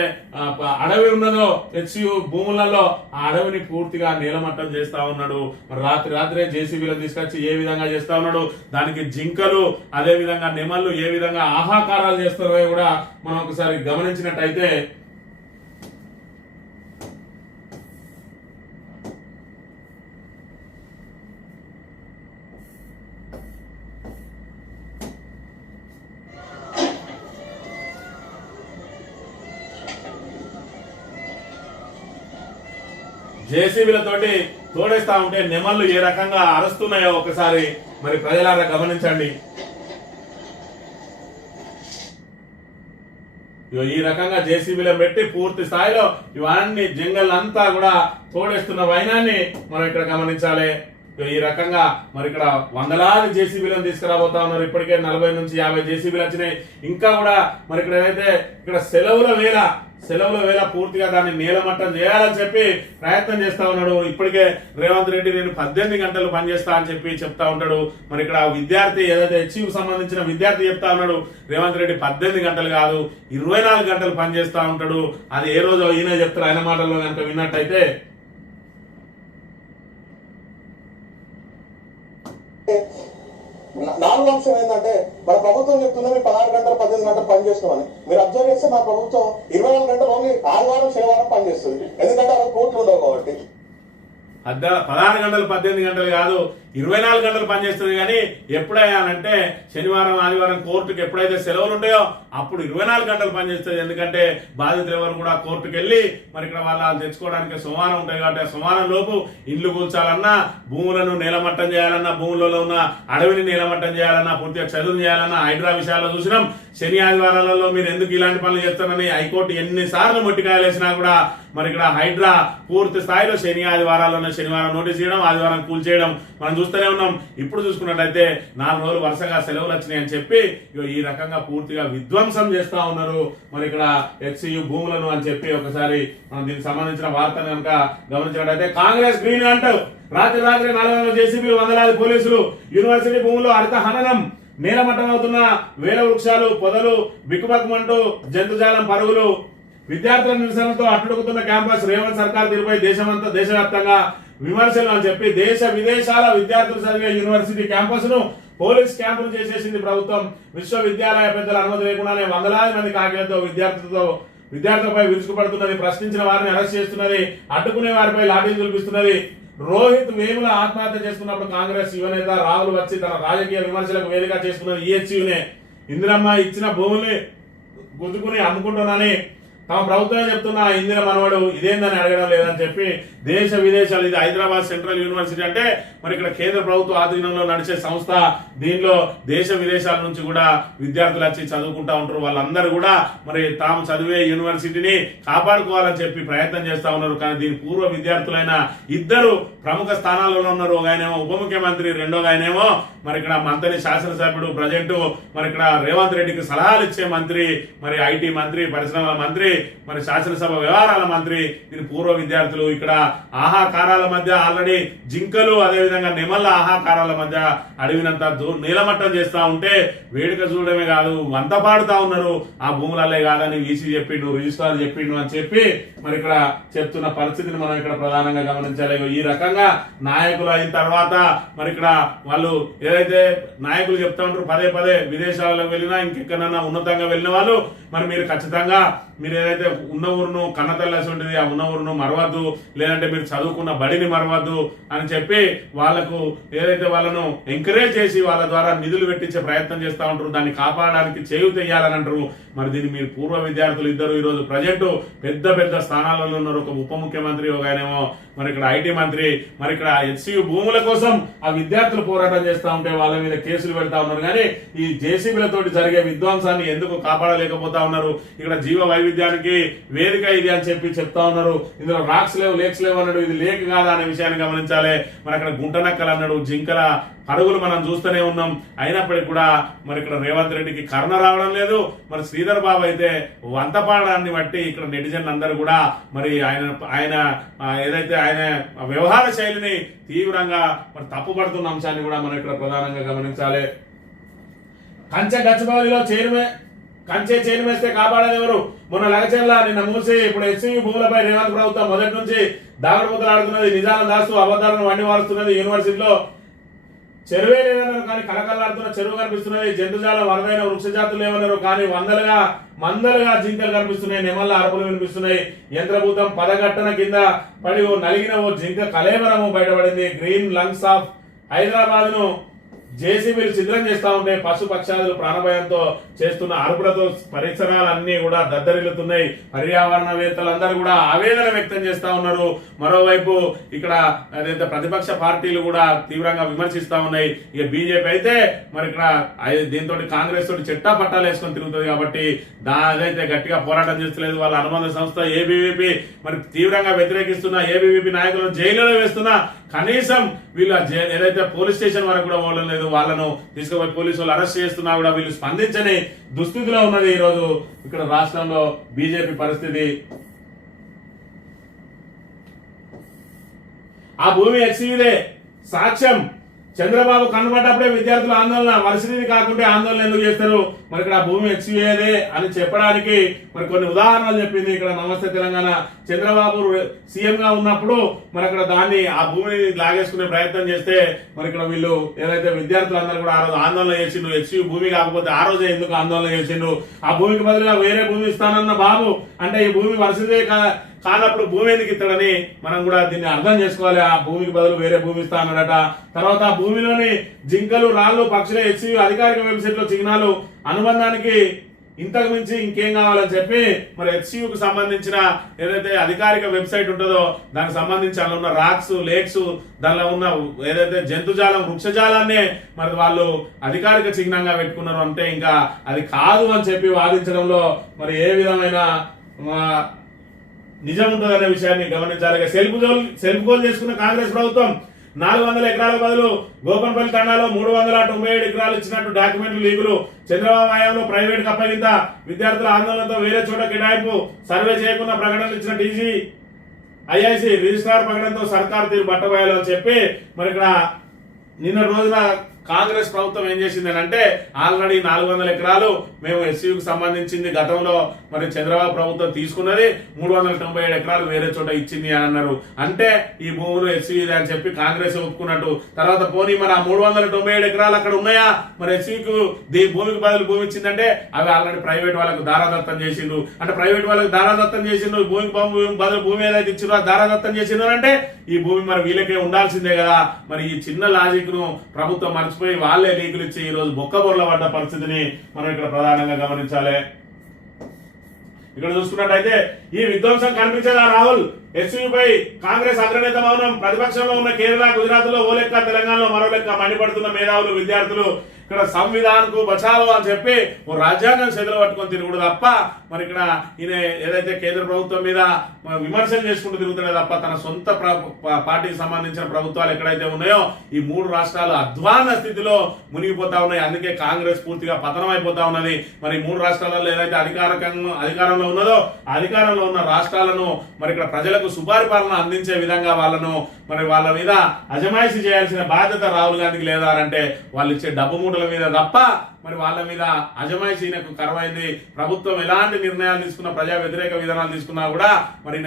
అడవి ఉన్నదో హెచ్యు భూములలో ఆ అడవిని పూర్తిగా నీలమట్టం చేస్తా ఉన్నాడు. మరి రాత్రే జేసీబీలను తీసుకొచ్చి ఏ విధంగా చేస్తా ఉన్నాడు. దానికి జింకలు అదే విధంగా నెమళ్ళు ఏ విధంగా ఆహాకారాలు చేస్తున్నారో కూడా మనం ఒకసారి గమనించినట్టయితే జేసీబీలతోటి తోడేస్తా ఉంటే నెమళ్ళు ఏ రకంగా అరుస్తున్నాయో ఒకసారి మరి ప్రజలారా గమనించండి. ఈ రకంగా జేసీబీలో పెట్టి పూర్తి స్థాయిలో ఇవన్నీ జంగల్ అంతా కూడా తోడేస్తున్న వైనాన్ని మనం ఇక్కడ గమనించాలి. ఈ రకంగా మరి ఇక్కడ వందలాది జేసీబీలను తీసుకురాబోతా ఉన్నారు. ఇప్పటికే 40 నుంచి 50 జేసీబీలు వచ్చినాయి. ఇంకా కూడా మరి ఇక్కడ ఏదైతే ఇక్కడ సెలవుల వేళ పూర్తిగా దాన్ని నీలమట్టం చేయాలని చెప్పి ప్రయత్నం చేస్తా ఉన్నాడు. ఇప్పటికే రేవంత్ రెడ్డి నేను 18 గంటలు పనిచేస్తా అని చెప్పి చెప్తా ఉంటాడు. మరి ఇక్కడ విద్యార్థి ఏదైతే హెచ్యూ సంబంధించిన విద్యార్థి చెప్తా ఉన్నాడు రేవంత్ రెడ్డి 18 గంటలు కాదు 24 గంటలు పనిచేస్తా ఉంటాడు. అది ఏ రోజు ఈయన చెప్తారు ఆయన మాటల్లో కనుక విన్నట్టయితే. నాలుగు అంశం ఏంటంటే మన ప్రభుత్వం చెప్తుంది మేము 16 గంటలు 18 గంటలు పనిచేస్తున్నామని. మీరు అబ్జర్వ్ చేస్తే మా ప్రభుత్వం 24 గంటలు ఓన్లీ ఆదివారం శనివారం పనిచేస్తుంది. ఎందుకంటే అవి కోర్టులు ఉండవు కాబట్టి. 16 గంటలు 18 గంటలు కాదు 24 గంటలు పనిచేస్తుంది. కానీ ఎప్పుడైనా శనివారం ఆదివారం కోర్టుకు ఎప్పుడైతే సెలవులు ఉంటాయో అప్పుడు 24 గంటలు పనిచేస్తుంది. ఎందుకంటే బాధితులు ఎవరు కూడా కోర్టుకు వెళ్ళి మరి ఇక్కడ వాళ్ళు తెచ్చుకోవడానికి సోమవారం ఉంటాయి కాబట్టి ఆ సోమవారం లోపు ఇల్లు కూల్చాలన్నా, భూములను నీలమట్టం చేయాలన్నా, భూములలో ఉన్న అడవిని నీలమట్టం చేయాలన్నా, పూర్తిగా చదువు చేయాలన్నా హైడ్రా విషయాల్లో చూసినాం. శని ఆదివారాలలో మీరు ఎందుకు ఇలాంటి పనులు చేస్తారని హైకోర్టు ఎన్నిసార్లు మొట్టికాయలేసినా కూడా మరి ఇక్కడ హైడ్రా పూర్తి స్థాయిలో శని ఆదివారాలను శనివారం నోటీస్ చేయడం, ఆదివారం కూల్చేయడం మనం చూస్తూనే ఉన్నాం. ఇప్పుడు చూసుకున్నట్లయితే 4 రోజులు వరుసగా సెలవులు వచ్చినాయని చెప్పి ఈ రకంగా పూర్తిగా విధ్వంసం చేస్తా ఉన్నారు మరి ఇక్కడ హెచ్సియు భూములను అని చెప్పి ఒకసారి మనం దీనికి సంబంధించిన వార్తను కనుక గమనించినట్లయితే కాంగ్రెస్ గ్రీన్ అంటూ రాత్రి 400 జేసీబీలు, వందలాది పోలీసులు, యూనివర్సిటీ భూముల్లో హరిత హననం, నీలమట్టం అవుతున్న వేల వృక్షాలు, పొదలు, బిక్కుబక్కుమంటూ జంతుజాలం పరుగులు, విద్యార్థుల నిరసనలతో అట్టుడుకుతున్న క్యాంపస్, రేవంత్ సర్కార్ తీరుపై దేశవ్యాప్తంగా విమర్శలు అని చెప్పి దేశ విదేశాల విద్యార్థులు చదివే యూనివర్సిటీ క్యాంపస్ ను పోలీస్ క్యాంపులు చేసేసింది ప్రభుత్వం. విశ్వవిద్యాలయ పెద్దల అనుమతి లేకుండానే వందలాది మంది కాకిలతో విద్యార్థులపై విరుచుకుపడుతున్నది. ప్రశ్నించిన వారిని అరెస్ట్ చేస్తున్నది. అడ్డుకునే వారిపై లాఠీలు చూపిస్తున్నది. రోహిత్ వేముల ఆత్మహత్య చేసుకున్నప్పుడు కాంగ్రెస్ యువనేత రాహుల్ వచ్చి తన రాజకీయ విమర్శలకు వేదిక చేసుకున్నది ఈహెచ్యూనే. ఇందిరమ్మ ఇచ్చిన భూముల్ని గుద్దుకుని అమ్ముకుంటున్నానని తమ ప్రభుత్వమే చెప్తున్న ఇందిర మనవడు ఇదేందని అడగడం లేదని చెప్పి దేశ విదేశాలు, ఇది హైదరాబాద్ సెంట్రల్ యూనివర్సిటీ అంటే మరి ఇక్కడ కేంద్ర ప్రభుత్వ ఆధీనంలో నడిచే సంస్థ. దీనిలో దేశ విదేశాల నుంచి కూడా విద్యార్థులు వచ్చి చదువుకుంటా ఉంటారు. వాళ్ళందరూ కూడా మరి తాము చదివే యూనివర్సిటీని కాపాడుకోవాలని చెప్పి ప్రయత్నం చేస్తా ఉన్నారు. కానీ దీని పూర్వ విద్యార్థులైన ఇద్దరు ప్రముఖ స్థానాలలో ఉన్నారు. ఒక ఆయనేమో ఉప ముఖ్యమంత్రి, రెండో ఆయనేమో మరి ఇక్కడ మంత్రి, శాసనసభ్యుడు, ప్రజెంట్ మరి ఇక్కడ రేవంత్ రెడ్డికి సలహాలు ఇచ్చే మంత్రి, మరి ఐటీ మంత్రి, పరిశ్రమల మంత్రి, మరి శాసనసభ వ్యవహారాల మంత్రి. దీని పూర్వ విద్యార్థులు ఇక్కడ ఆహాకారాల మధ్య ఆల్రెడీ జింకలు, అదేవిధంగా నెమళ్ళ ఆహాకారాల మధ్య అడవినంత నీలమట్టం చేస్తా ఉంటే వేడుక చూడడమే కాదు వంత పాడుతా ఉన్నారు. ఆ భూములల్లే కాదని వీసీ చెప్పిండు, రిజిస్ట్రార్ చెప్పిండు అని చెప్పి మరి ఇక్కడ చెప్తున్న పరిస్థితిని మనం ఇక్కడ ప్రధానంగా గమనించాలి. ఈ రకంగా నాయకులు అయిన తర్వాత మరి ఇక్కడ వాళ్ళు ఏదైతే నాయకులు చెప్తా ఉంటారు పదే పదే విదేశాలకు వెళ్ళినా ఇంకెక్కడన్నా ఉన్నతంగా వెళ్ళిన వాళ్ళు మరి మీరు ఖచ్చితంగా మీరు ఏదైతే ఉన్న ఊరును కన్నతల్లాసి ఉంటుంది ఆ ఉన్న ఊరును మరవద్దు, లేదంటే మీరు చదువుకున్న బడిని మరవద్దు అని చెప్పి వాళ్ళకు ఏదైతే వాళ్ళను ఎంకరేజ్ చేసి వాళ్ళ ద్వారా నిధులు పెట్టించే ప్రయత్నం చేస్తూ ఉంటారు. దాన్ని కాపాడడానికి చేయూతెయ్యాలని అంటారు. మరి దీన్ని మీరు పూర్వ విద్యార్థులు ఇద్దరు ఈరోజు ప్రజెంట్ పెద్ద పెద్ద స్థానాలలో ఉన్నారు. ఒక ఉప ముఖ్యమంత్రి, ఒక ఆయనేమో మరి ఇక్కడ ఐటీ మంత్రి. మరి ఇక్కడ హెచ్సియు భూముల కోసం ఆ విద్యార్థులు పోరాటం చేస్తూ ఉంటే వాళ్ళ మీద కేసులు పెడతా ఉన్నారు. కానీ ఈ జేసీబీలతోటి జరిగే విధ్వంసాన్ని ఎందుకు కాపాడలేకపోతా ఉన్నారు? ఇక్కడ జీవ వైవిధ్యానికి వేదిక ఇది అని చెప్పి చెప్తా ఉన్నారు. ఇందులో రాక్స్ లేవు, లేక్స్ లేవు అన్నాడు. ఇది లేక్ కాదా అనే విషయాన్ని గమనించాలి. మరి అక్కడ గుంటనక్కలు అన్నాడు, జింకల అడుగులు మనం చూస్తూనే ఉన్నాం. అయినప్పటికీ కూడా మరి ఇక్కడ రేవంత్ రెడ్డికి కరుణ రావడం లేదు. మరి శ్రీధర్ బాబు అయితే వంతపాడాన్ని బట్టి ఇక్కడ నెటిజన్లు అందరూ కూడా మరి ఆయన ఏదైతే ఆయన వ్యవహార శైలిని తీవ్రంగా మరి తప్పుపడుతున్న అంశాన్ని కూడా మనం ఇక్కడ ప్రధానంగా గమనించాలి. కంచె గచ్చిబౌలిలో కంచె చేను వేస్తే కాపాడేది ఎవరు? మొన్న లగచర్ల నిన్న మూసి ఇప్పుడు హెచ్సియు భూములపై రేవంత్ ప్రభుత్వం మొదటి నుంచి దాగుడు ముద్దలాడుతున్నది. నిజాలను దాస్తూ అబద్ధాలను వండి వారుస్తున్నది. యూనివర్సిటీలో చెరువే లేదన్నారు కానీ కలకలాడుతున్న చెరువు కనిపిస్తున్నది. జంతుజాలం వరదైన వృక్ష జాతులు ఏమన్నారు కానీ మందలుగా జింకలు కనిపిస్తున్నాయి. నెమళ్ళ అరుపులు వినిపిస్తున్నాయి. యంత్రభూతం పదగట్టన కింద పడి నలిగిన ఓ జింక కలేబరము బయటపడింది. గ్రీన్ లంగ్స్ ఆఫ్ హైదరాబాద్ ను జేసీబీలు సిద్ధం చేస్తా ఉంటే పశు పక్షాదులు ప్రాణభయంతో చేస్తున్న అరుపులతో పరిసరాలన్నీ కూడా దద్దరిల్లుతున్నాయి. పర్యావరణవేత్తలందరూ కూడా ఆవేదన వ్యక్తం చేస్తా ఉన్నారు. మరోవైపు ఇక్కడ అదైతే ప్రతిపక్ష పార్టీలు కూడా తీవ్రంగా విమర్శిస్తా ఉన్నాయి. ఇక బీజేపీ అయితే మరి ఇక్కడ దీంతో కాంగ్రెస్ తోటి చెట్టా పట్టాలు వేసుకొని తిరుగుతుంది కాబట్టి అదైతే గట్టిగా పోరాటం చేస్తలేదు. వాళ్ళ అనుబంధ సంస్థ ఏబీవీపీ మరి తీవ్రంగా వ్యతిరేకిస్తున్న ఏబీవీపీ నాయకులను జైలులో వేస్తున్నా కనీసం వీళ్ళు ఏదైతే పోలీస్ స్టేషన్ వరకు కూడా పోవడం లేదు. వాళ్ళను తీసుకుపోయి పోలీసు వాళ్ళు అరెస్ట్ చేస్తున్నా కూడా వీళ్ళు స్పందించని దుస్థితిలో ఉన్నది ఈ రోజు ఇక్కడ రాష్ట్రంలో బీజేపీ పరిస్థితి. ఆ భూమి హెచ్సియుదే సాక్ష్యం. చంద్రబాబు కనబడ్డప్పుడే విద్యార్థుల ఆందోళన, వర్సిటీని కాకుంటే ఆందోళన ఎందుకు చేస్తారు? మరి ఇక్కడ ఆ భూమి హెచ్సియుదే అని చెప్పడానికి మరి కొన్ని ఉదాహరణలు చెప్పింది ఇక్కడ నమస్తే తెలంగాణ. చంద్రబాబు సీఎం గా ఉన్నప్పుడు మరి అక్కడ ఆ భూమిని లాగేసుకునే ప్రయత్నం చేస్తే మరి ఇక్కడ వీళ్ళు ఏదైతే విద్యార్థులందరూ కూడా ఆ రోజు ఆందోళన చేసిండు. హెచ్సియు భూమి కాకపోతే ఆ రోజే ఎందుకు ఆందోళన చేసిండు? ఆ భూమికి బదులుగా వేరే భూమి ఇస్తానన్న బాబు అంటే ఈ భూమి వర్సిటీ కానప్పుడు భూమి ఎందుకు ఇస్తాడని మనం కూడా దీన్ని అర్థం చేసుకోవాలి. ఆ భూమికి బదులు వేరే భూమి ఇస్తా అన్నాడట. తర్వాత ఆ భూమిలోని జింకలు, రాళ్లు, పక్షుల హెచ్సియు అధికారిక వెబ్సైట్ లో చిహ్నాలు అనుబంధానికి ఇంతకు మించి ఇంకేం కావాలని చెప్పి మరి హెచ్సియుకు సంబంధించిన ఏదైతే అధికారిక వెబ్సైట్ ఉంటుందో దానికి సంబంధించి అందులో ఉన్న రాక్స్, లేక్స్, దానిలో ఉన్న ఏదైతే జంతుజాలం, వృక్షజాలాన్నే మరి వాళ్ళు అధికారిక చిహ్నంగా పెట్టుకున్నారు. అంటే ఇంకా అది కాదు అని చెప్పి వాదించడంలో మరి ఏ విధమైన నిజం ఉంటుందనే విషయాన్ని గమనించాలి. సెల్ఫ్ గోల్ చేసుకున్న కాంగ్రెస్ ప్రభుత్వం 400 ఎకరాల బదులు గోపన్పల్లి తండాలో 397 ఎకరాలు ఇచ్చినట్టు డాక్యుమెంట్లు లీకులు. చంద్రబాబు హయాంలో ప్రైవేట్ అప్పగింత, విద్యార్థుల ఆందోళనతో వేరే చోట కేటాయింపు, సర్వే చేయకుండా ప్రకటనలు ఇచ్చిన టీజీ ఐఐసి రిజిస్ట్రార్ ప్రకటనతో సర్కార్ తీరు బట్టబోయాలని చెప్పి మరి ఇక్కడ నిన్న రోజున కాంగ్రెస్ ప్రభుత్వం ఏం చేసింది అంటే ఆల్రెడీ 400 ఎకరాలు మేము ఎస్సీయూకి సంబంధించింది గతంలో మరి చంద్రబాబు ప్రభుత్వం తీసుకున్నది, 397 ఎకరాలు వేరే చోట ఇచ్చింది అని అన్నారు. అంటే ఈ భూములు ఎస్సీ అని చెప్పి కాంగ్రెస్ ఒప్పుకున్నట్టు. తర్వాత పోనీ మరి ఆ 397 ఎకరాలు అక్కడ ఉన్నాయా, మరి ఎస్సీకు భూమికి బదులు భూమి ఇచ్చిందంటే అవి ఆల్రెడీ ప్రైవేట్ వాళ్ళకు దారాదత్తం చేసిండు. అంటే ప్రైవేట్ వాళ్ళకి దారాదత్తం చేసిండు, భూమికి బదులు భూమి ఏదైతే ఇచ్చిందో దారాదత్తం చేసిండు అంటే ఈ భూమి మరి వీళ్ళకే ఉండాల్సిందే కదా. మరి ఈ చిన్న లాజిక్ ను ప్రభుత్వం మర్చిపోయి వాళ్ళే లీకులు ఇచ్చి ఈ రోజు బొక్కబొర్ల పడ్డ పరిస్థితిని మనం ఇక్కడ ప్రధానంగా గమనించాలి. ఇక్కడ చూసుకున్నట్టయితే ఈ విధ్వంసం కనిపించేదా రాహుల్? ఎస్యూపై కాంగ్రెస్ అగ్రనేత మౌనం. ప్రతిపక్షంలో ఉన్న కేరళ, గుజరాత్ లో ఓ లెక్క, తెలంగాణలో మరో లెక్క మండిపడుతున్న మేధావులు, విద్యార్థులు ఇక్కడ సంవిధానకు బచావో అని చెప్పి ఓ రాజ్యాంగం చేతులు పట్టుకొని తిరుగుడు తప్ప మరి ఇక్కడ ఈయన ఏదైతే కేంద్ర ప్రభుత్వం మీద విమర్శలు చేసుకుంటూ తిరుగుతున్నాయి తప్ప తన సొంత పార్టీకి సంబంధించిన ప్రభుత్వాలు ఎక్కడైతే ఉన్నాయో ఈ 3 రాష్ట్రాలు అధ్వాన స్థితిలో మునిగిపోతా ఉన్నాయి. అందుకే కాంగ్రెస్ పూర్తిగా పతనం అయిపోతా ఉన్నది. మరి 3 రాష్ట్రాలలో ఏదైతే అధికారంలో ఉన్నదో అధికారంలో ఉన్న రాష్ట్రాలను మరి ఇక్కడ ప్రజలకు సుపరిపాలన అందించే విధంగా వాళ్ళను మరి వాళ్ళ మీద అజమాయిషీ చేయాల్సిన బాధ్యత రాహుల్ గాంధీకి లేదా అంటే వాళ్ళు ఇచ్చే డబ్బు మూటల మీద తప్ప మరి వాళ్ళ మీద అజమాయిషీనకు కరువైంది. ప్రభుత్వం ఎలాంటి నిర్ణయాలు తీసుకున్నా, ప్రజా వ్యతిరేక విధానాలు తీసుకున్నా కూడా మరి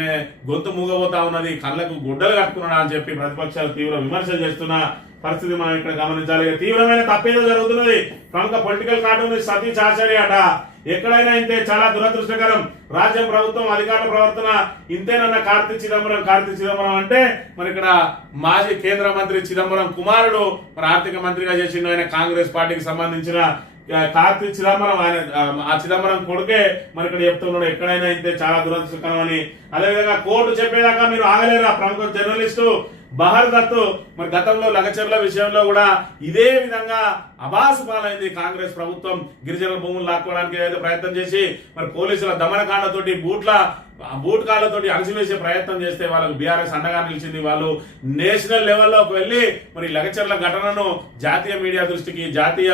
గొంతు మూగబోతా ఉన్నది, కళ్ళకు గుడ్డలు కట్టుకున్నా అని చెప్పి ప్రతిపక్షాలు తీవ్ర విమర్శలు చేస్తున్న పరిస్థితి మనం ఇక్కడ గమనించాలి. తీవ్రమైన తప్పేదో జరుగుతున్నది. ప్రముఖ పొలిటికల్ కార్టూనిస్ట్ సతీష్ ఆచార్య అట ఎక్కడైనా ఇంతే, చాలా దురదృష్టకరం. రాజ్యం, ప్రభుత్వం, అధికారుల ప్రవర్తన ఇంతేనన్న కార్తీ చిదంబరం అంటే మరి ఇక్కడ మాజీ కేంద్ర మంత్రి చిదంబరం కుమారుడు మరి ఆర్థిక మంత్రిగా చేసిండు. ఆయన కాంగ్రెస్ పార్టీకి సంబంధించిన కార్తీ చిదంబరం, ఆయన ఆ చిదంబరం కొడుకే మరి ఇక్కడ చెప్తున్నాడు ఎక్కడైనా ఇంతే, చాలా దురదృష్టకరం అని. అదేవిధంగా కోర్టు చెప్పేదాకా మీరు ఆగలేరా? ప్రముఖ జర్నలిస్టు బహర్ దత్తు మరి గతంలో లగచర్ల విషయంలో కూడా ఇదే విధంగా అబాసు పాలైంది కాంగ్రెస్ ప్రభుత్వం. గిరిజన భూములు లాక్కోవడానికి ఏదైతే ప్రయత్నం చేసి మరి పోలీసుల దమనకాండతోటి బూట్ కాళ్ళతోటి అణచివేసే ప్రయత్నం చేస్తే వాళ్ళకు బీఆర్ఎస్ అండగా నిలిచింది. వాళ్ళు నేషనల్ లెవెల్లోకి వెళ్లి మరి లగచర్ల ఘటనను జాతీయ మీడియా దృష్టికి, జాతీయ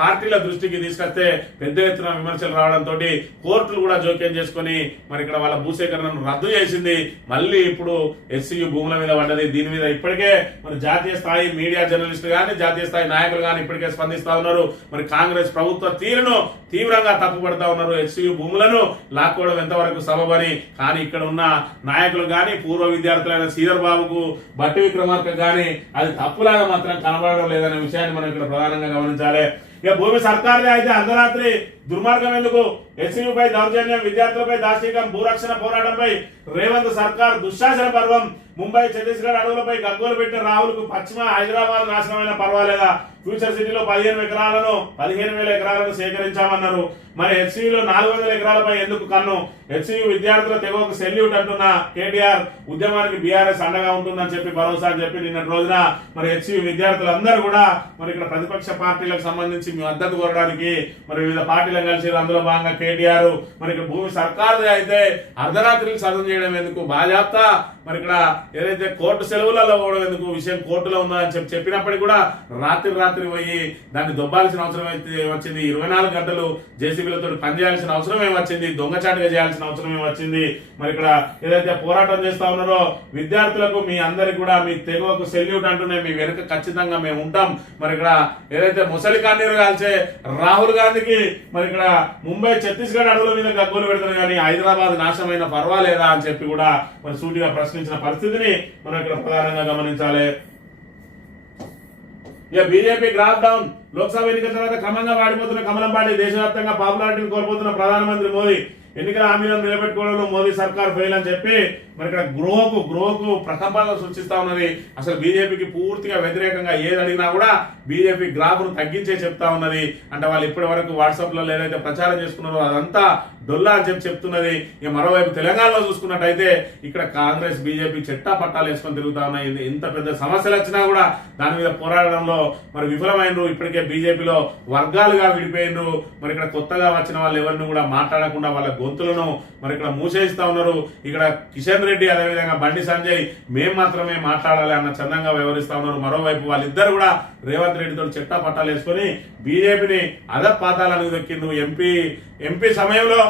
పార్టీల దృష్టికి తీసుకొస్తే పెద్ద ఎత్తున విమర్శలు రావడంతో కోర్టులు కూడా జోక్యం చేసుకుని మరి ఇక్కడ వాళ్ళ భూసేకరణను రద్దు చేసింది. మళ్ళీ ఇప్పుడు ఎస్సీయూ భూముల మీద పడ్డది. దీని మీద ఇప్పటికే మరి జాతీయ స్థాయి మీడియా జర్నలిస్టులు కానీ, జాతీయ స్థాయి నాయకులు కానీ ఇప్పటికే స్పందిస్తా ఉన్నారు. మరి కాంగ్రెస్ ప్రభుత్వ తీరును తీవ్రంగా తప్పుపడతా ఉన్నారు. ఎస్సీయూ భూములను లాక్కోవడం ఎంతవరకు సబబని. కానీ ఇక్కడ ఉన్న నాయకులు గాని, పూర్వ విద్యార్థులైన శ్రీధర్ బాబుకు, బట్టి విక్రమార్క గాని అది తప్పులాగా మాత్రం కనబడడం లేదనే విషయాన్ని మనం ఇక్కడ ప్రధానంగా గమనించాలి. ఇక భూమి సర్కారుదే అయితే అర్ధరాత్రి దుర్మార్గం ఎందుకు? ఎస్సీయూపై దౌర్జన్యం, విద్యార్థులపై దాష్టీకం, భూరక్షణ పోరాటంపై రేవంత్ సర్కార్ దుశ్శాసన పర్వం. ముంబై, ఛత్తీస్గఢ్ అడవులపై గగ్గోలు పెట్టిన రాహుల్ కు పశ్చిమ హైదరాబాద్ నాశనమైన పర్వాలేదా? ఫ్యూచర్ సిటీలో 15,000 ఎకరాలను సేకరించామన్నారు. మరి హెచ్సియులో 400 ఎకరాలపై ఎందుకు కన్ను? హెచ్సియు విద్యార్థుల తెగకు సెల్యూట్ అంటున్న కేటీఆర్ ఉద్యమానికి బీఆర్ఎస్ అండగా ఉంటుందని చెప్పి భరోసా చెప్పి నిన్నటి రోజున మరి హెచ్సియు విద్యార్థులందరూ కూడా మరి ఇక్కడ ప్రతిపక్ష పార్టీలకు సంబంధించి మద్దతు కోరడానికి మరి వివిధ పార్టీలను కలిసి అందులో భాగంగా కేటీఆర్ మరి ఇక్కడ భూమి సర్కారుదే అయితే అర్ధరాత్రికి సదం చేయడం ఎందుకు? బాజాప్తా మరి ఇక్కడ ఏదైతే కోర్టు సెలవులలో పోవడం ఎందుకు? విషయం కోర్టులో ఉన్నదని చెప్పినప్పటికీ కూడా రాత్రి పోయి దాన్ని దొబ్బాల్సిన అవసరం అయితే వచ్చింది. 24 గంటలు జేసీబీలతో పనిచేయాల్సిన అవసరం ఏమొచ్చింది? దొంగచాటుగా చేయాల్సిన అవసరం ఏమొచ్చింది? మరి ఇక్కడ ఏదైతే పోరాటం చేస్తా ఉన్నారో విద్యార్థులకు, మీ అందరికి కూడా మీ తెగకు సెల్యూట్ అంటూనే మీ వెనుక ఖచ్చితంగా మేము ఉంటాం. మరి ఇక్కడ ఏదైతే ముసలి కన్నీరు కాల్చే రాహుల్ గాంధీకి మరి ఇక్కడ ముంబై, ఛత్తీస్గఢ్ అడవుల మీద గగ్గోలు పెడుతున్నారు కానీ హైదరాబాద్ నాశనమైన పర్వాలేదా అని చెప్పి కూడా మరి సూటిగా ప్రశ్నించిన పరిస్థితిని మనం ఇక్కడ ప్రధానంగా గమనించాలి. ఇక బీజేపీ గ్రాఫ్ డౌన్. లోక్సభ ఎన్నికల తర్వాత క్రమంగా వాడిపోతున్న కమలం పార్టీ దేశవ్యాప్తంగా పాపులారిటీని కోల్పోతున్న ప్రధానమంత్రి మోదీ ఎన్నికల హామీలను నిలబెట్టుకోవడంలో మోదీ సర్కార్ ఫెయిల్ అని చెప్పి మరి ఇక్కడ గ్రోకు ప్రకంపనలు సృష్టిస్తా ఉన్నది. అసలు బీజేపీకి పూర్తిగా వ్యతిరేకంగా ఏది అడిగినా కూడా బీజేపీ గ్రాఫ్ను తగ్గించే చెప్తా ఉన్నది. అంటే వాళ్ళు ఇప్పటి వరకు వాట్సాప్లో ఏదైతే ప్రచారం చేసుకున్నారో అదంతా డొల్లా అని చెప్తున్నది. ఇక మరోవైపు తెలంగాణలో చూసుకున్నట్టయితే ఇక్కడ కాంగ్రెస్, బీజేపీ చెట్టా పట్టాలు వేసుకొని తిరుగుతా ఉన్నాయి. ఇంత పెద్ద సమస్యలు వచ్చినా కూడా దాని మీద పోరాడడంలో మరి విఫలమైనరు. ఇప్పటికే బీజేపీలో వర్గాలుగా విడిపోయినరు. మరి ఇక్కడ కొత్తగా వచ్చిన వాళ్ళు ఎవరిని కూడా మాట్లాడకుండా వాళ్ళ గొంతులను మరి ఇక్కడ మూసేస్తా ఉన్నారు. ఇక్కడ కిషన్ రెడ్డి, అదేవిధంగా బండి సంజయ్ మేము మాత్రమే మాట్లాడాలి అన్న చందంగా వ్యవహరిస్తా ఉన్నారు. మరోవైపు వాళ్ళిద్దరు కూడా రేవంత్ రెడ్డితో చెట్టా పట్టాలు వేసుకొని బీజేపీని అదపాతాలను దొక్కిండు. ఎంపీ సమయంలో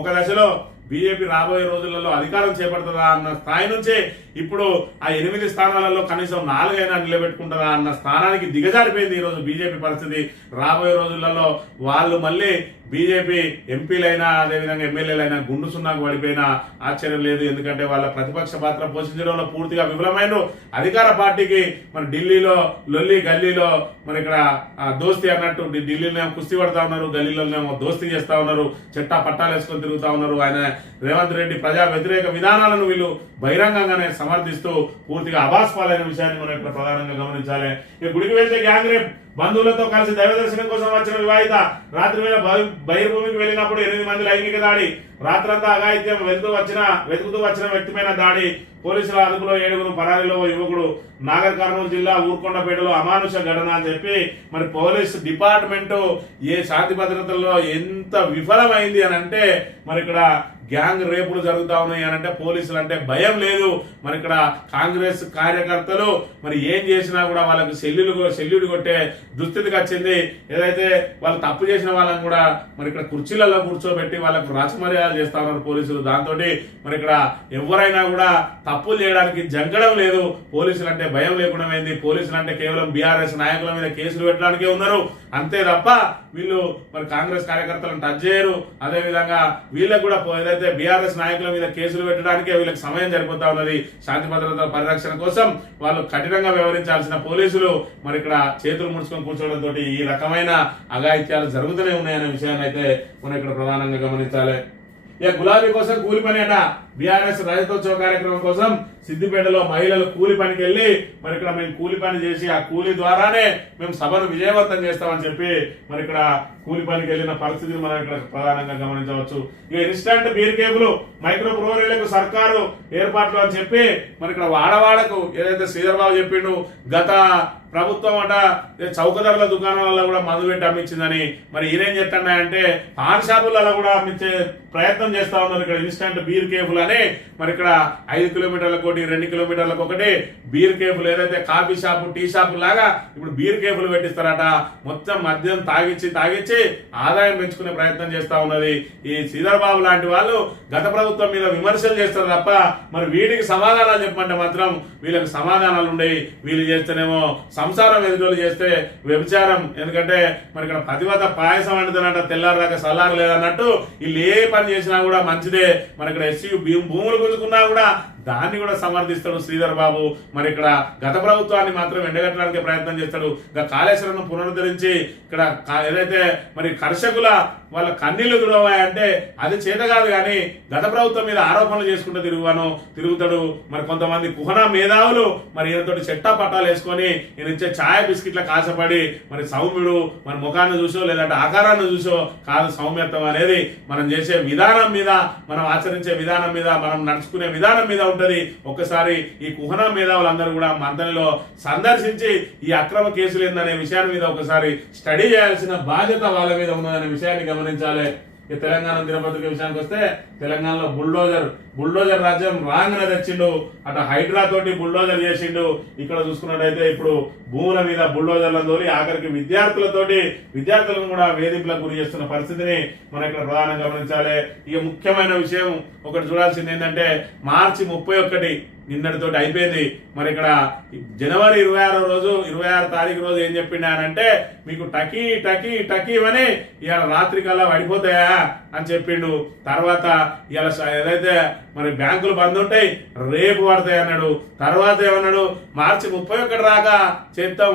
ఒక దశలో బీజేపీ రాబోయే రోజులలో అధికారం చేపడుతుందా అన్న స్థాయి నుంచే ఇప్పుడు ఆ 8 స్థానాలలో కనీసం 4 అయినా నిలబెట్టుకుంటుందా అన్న స్థానానికి దిగజారిపోయింది ఈరోజు బీజేపీ పరిస్థితి. రాబోయే రోజులలో వాళ్ళు మళ్ళీ బీజేపీ ఎంపీలైనా అదేవిధంగా ఎమ్మెల్యేలైనా గుండు సున్నాకు పడిపోయినా ఆశ్చర్యం లేదు. ఎందుకంటే వాళ్ళ ప్రతిపక్ష పాత్ర పోషించడంలో పూర్తిగా విఫలమైన అధికార పార్టీకి మరి ఢిల్లీలో లొల్లి గల్లీలో మరి ఇక్కడ దోస్తీ అన్నట్టు ఢిల్లీలో కుస్తీ పడతా ఉన్నారు, గల్లీలోనేమో దోస్తీ చేస్తా ఉన్నారు, చెట్టా పట్టాలు వేసుకొని తిరుగుతా ఉన్నారు. ఆయన రేవంత్ రెడ్డి ప్రజా వ్యతిరేక విధానాలను వీళ్ళు బహిరంగంగానే సమర్థిస్తూ పూర్తిగా అబాస్ పాలైన విషయాన్ని మనం ఇక్కడ ప్రధానంగా గమనించాలి. ఇక గుడికి వెళ్తే గ్యాంగ్ రేప్, బంధువులతో కలిసి దైవ దర్శనం కోసం వచ్చిన వివాహిత రాత్రి వేళ బహిర్భూమికి వెళ్ళినప్పుడు 8 మంది లైంగిక దాడి, రాత్రంతా అఘాయిత్యం వెతుకుతూ వచ్చిన వ్యక్తిపైన దాడి, పోలీసుల అదుపులో 7 పరారీలో యువకుడు, నాగర్ కర్నూలు జిల్లా ఊర్కొండపేటలో అమానుష ఘటన అని చెప్పి మరి పోలీస్ డిపార్ట్మెంట్ ఏ శాంతి భద్రతల్లో ఎంత విఫలమైంది అని అంటే మరి ఇక్కడ గ్యాంగ్ రేపులు జరుగుతా ఉన్నాయి అని అంటే పోలీసులు అంటే భయం లేదు. మరి ఇక్కడ కాంగ్రెస్ కార్యకర్తలు మరి ఏం చేసినా కూడా వాళ్ళకు సెల్యూడు కొట్టే దుస్థితికి వచ్చింది. ఏదైతే వాళ్ళు తప్పు చేసిన వాళ్ళని కూడా మరి ఇక్కడ కుర్చీలలో కూర్చోబెట్టి వాళ్ళకు రాచమర్యాదలు చేస్తా ఉన్నారు పోలీసులు. దాంతో మరి ఇక్కడ ఎవరైనా కూడా తప్పులు చేయడానికి జంగడం లేదు. పోలీసులు అంటే భయం లేకుండా అయింది. పోలీసులు అంటే కేవలం బీఆర్ఎస్ నాయకుల మీద కేసులు పెట్టడానికే ఉన్నారు అంతే తప్ప వీళ్ళు మరి కాంగ్రెస్ కార్యకర్తలను టచ్ చేయరు. అదేవిధంగా వీళ్ళకు కూడా ఏదైతే బీఆర్ఎస్ నాయకుల మీద కేసులు పెట్టడానికే వీళ్ళకి సమయం సరిపోతా ఉన్నది. శాంతి భద్రతల పరిరక్షణ కోసం వాళ్ళు కఠినంగా వ్యవహరించాల్సిన పోలీసులు మరి ఇక్కడ చేతులు ముడుచుకొని కూర్చోవడంతో ఈ రకమైన అఘాయిత్యాలు జరుగుతూనే ఉన్నాయనే విషయాన్ని అయితే మనం ఇక్కడ ప్రధానంగా గమనించాలి. ఇక గులాబీ కోసం కూలి పని అట, బీఆర్ఎస్ రజతోత్సవ కార్యక్రమం కోసం సిద్దిపేటలో మహిళలు కూలి పనికి వెళ్ళి మరి ఇక్కడ మేము కూలి పని చేసి ఆ కూలి ద్వారానే మేము సభను విజయవంతం చేస్తామని చెప్పి మరి ఇక్కడ కూలి పనికి వెళ్ళిన పరిస్థితిని మనం ఇక్కడ ప్రధానంగా గమనించవచ్చు. ఇక ఇన్స్టంట్ బీర్ కేబుల్ మైక్రో బ్రూవరీలకు సర్కారు ఏర్పాట్లు అని చెప్పి మరి ఇక్కడ వాడవాడకు ఏదైతే శ్రీధర్ బాబు చెప్పిండు గత ప్రభుత్వం అట చౌకధరల దుకాణాలలో కూడా మందు పెట్టి అమ్మించిందని, మరి ఈయనేం చెప్తున్నాయంటే పాన్ షాపులలో కూడా అమ్మించే ప్రయత్నం చేస్తా ఉన్నారు. ఇక్కడ ఇన్స్టంట్ బీర్ కేఫుల్ అని మరి ఇక్కడ 5 కిలోమీటర్లకు 2 కిలోమీటర్లకు ఒకటి బీర్ కేఫుల్, ఏదైతే కాఫీ షాపు టీ షాపు లాగా ఇప్పుడు బీర్ కేఫుల్ పెట్టిస్తారట. మొత్తం మద్యం తాగిచ్చి ఆదాయం పెంచుకునే ప్రయత్నం చేస్తా ఉన్నది. ఈ శ్రీధర్ బాబు లాంటి వాళ్ళు గత ప్రభుత్వం మీద విమర్శలు చేస్తారు తప్ప మరి వీటికి సమాధానాలు చెప్పమంటే మాత్రం వీళ్ళకి సమాధానాలు ఉండేవి. వీళ్ళు చేస్తేనేమో సంసారం ఎదుటోళ్ళు చేస్తే వ్యభిచారం. ఎందుకంటే మరి ఇక్కడ పతివత పాయసం వండుతున్నట్ట తెల్లారదాకా సల్లారు లేదన్నట్టు వీళ్ళు ఏ పని చేసినా కూడా మంచిదే. మరి ఇక్కడ ఎస్సీ భూములు గుంజుకున్నా కూడా దాన్ని కూడా సమర్థిస్తాడు శ్రీధర్ బాబు. మరి ఇక్కడ గత ప్రభుత్వాన్ని మాత్రం ఎండగట్టడానికి ప్రయత్నం చేస్తాడు. కాళేశ్వరం పునరుద్ధరించి ఇక్కడ ఏదైతే మరి కర్షకుల వాళ్ళ కన్నీళ్లు దురవాయంటే అది చేత కాదు కానీ గత ప్రభుత్వం మీద ఆరోపణలు చేసుకుంటూ తిరుగుతాడు. మరి కొంతమంది కుహనా మేధావులు మరి ఈయనతోటి చెట్టా పట్టాలు వేసుకొని ఈయన ఇచ్చే ఛాయ బిస్కెట్ల కాసపడి మరి సౌమ్యుడు మన ముఖాన్ని చూసో లేదంటే ఆకారాన్ని చూసో కాదు సౌమ్యత్వం అనేది మనం చేసే విధానం మీద, మనం ఆచరించే విధానం మీద, మనం నడుచుకునే విధానం మీద ఉంటది. ఒక్కసారి ఈ కుహనా మేధావులందరూ కూడా మంతనిలో సందర్శించి ఈ అక్రమ కేసులు ఏందనే విషయాన్ని మీద ఒకసారి స్టడీ చేయాల్సిన బాధ్యత వాళ్ళ మీద ఉన్నదనే విషయాన్ని గమనించాలి. ఈ తెలంగాణ దినపత్రిక విషయానికి వస్తే తెలంగాణలో బుల్డోజర్ రాజ్యం రాంగన తెచ్చిండు. అటు హైడ్రా తోటి బుల్డోజర్ చేసిండు. ఇక్కడ చూసుకున్నట్టయితే ఇప్పుడు భూముల మీద బుల్డోజర్లను తోలి ఆఖరికి విద్యార్థులను కూడా వేధింపులకు గురి చేస్తున్న పరిస్థితిని మనం ఇక్కడ ప్రధానంగా గమనించాలి. ఇక ముఖ్యమైన విషయం ఒకటి చూడాల్సింది ఏంటంటే మార్చి 31 నిన్నటితోటి అయిపోయింది. మరి ఇక్కడ జనవరి 26 తారీఖు రోజు ఏం చెప్పిండు అంటే మీకు టకీ అని ఇవాళ రాత్రి కల్లా పడిపోతాయా అని చెప్పిండు. తర్వాత ఇవాళ ఏదైతే మరి బ్యాంకులు బంద్ ఉంటాయి రేపు పడతాయి అన్నాడు. తర్వాత ఏమన్నాడు మార్చి 31 రాగా చేస్తాం,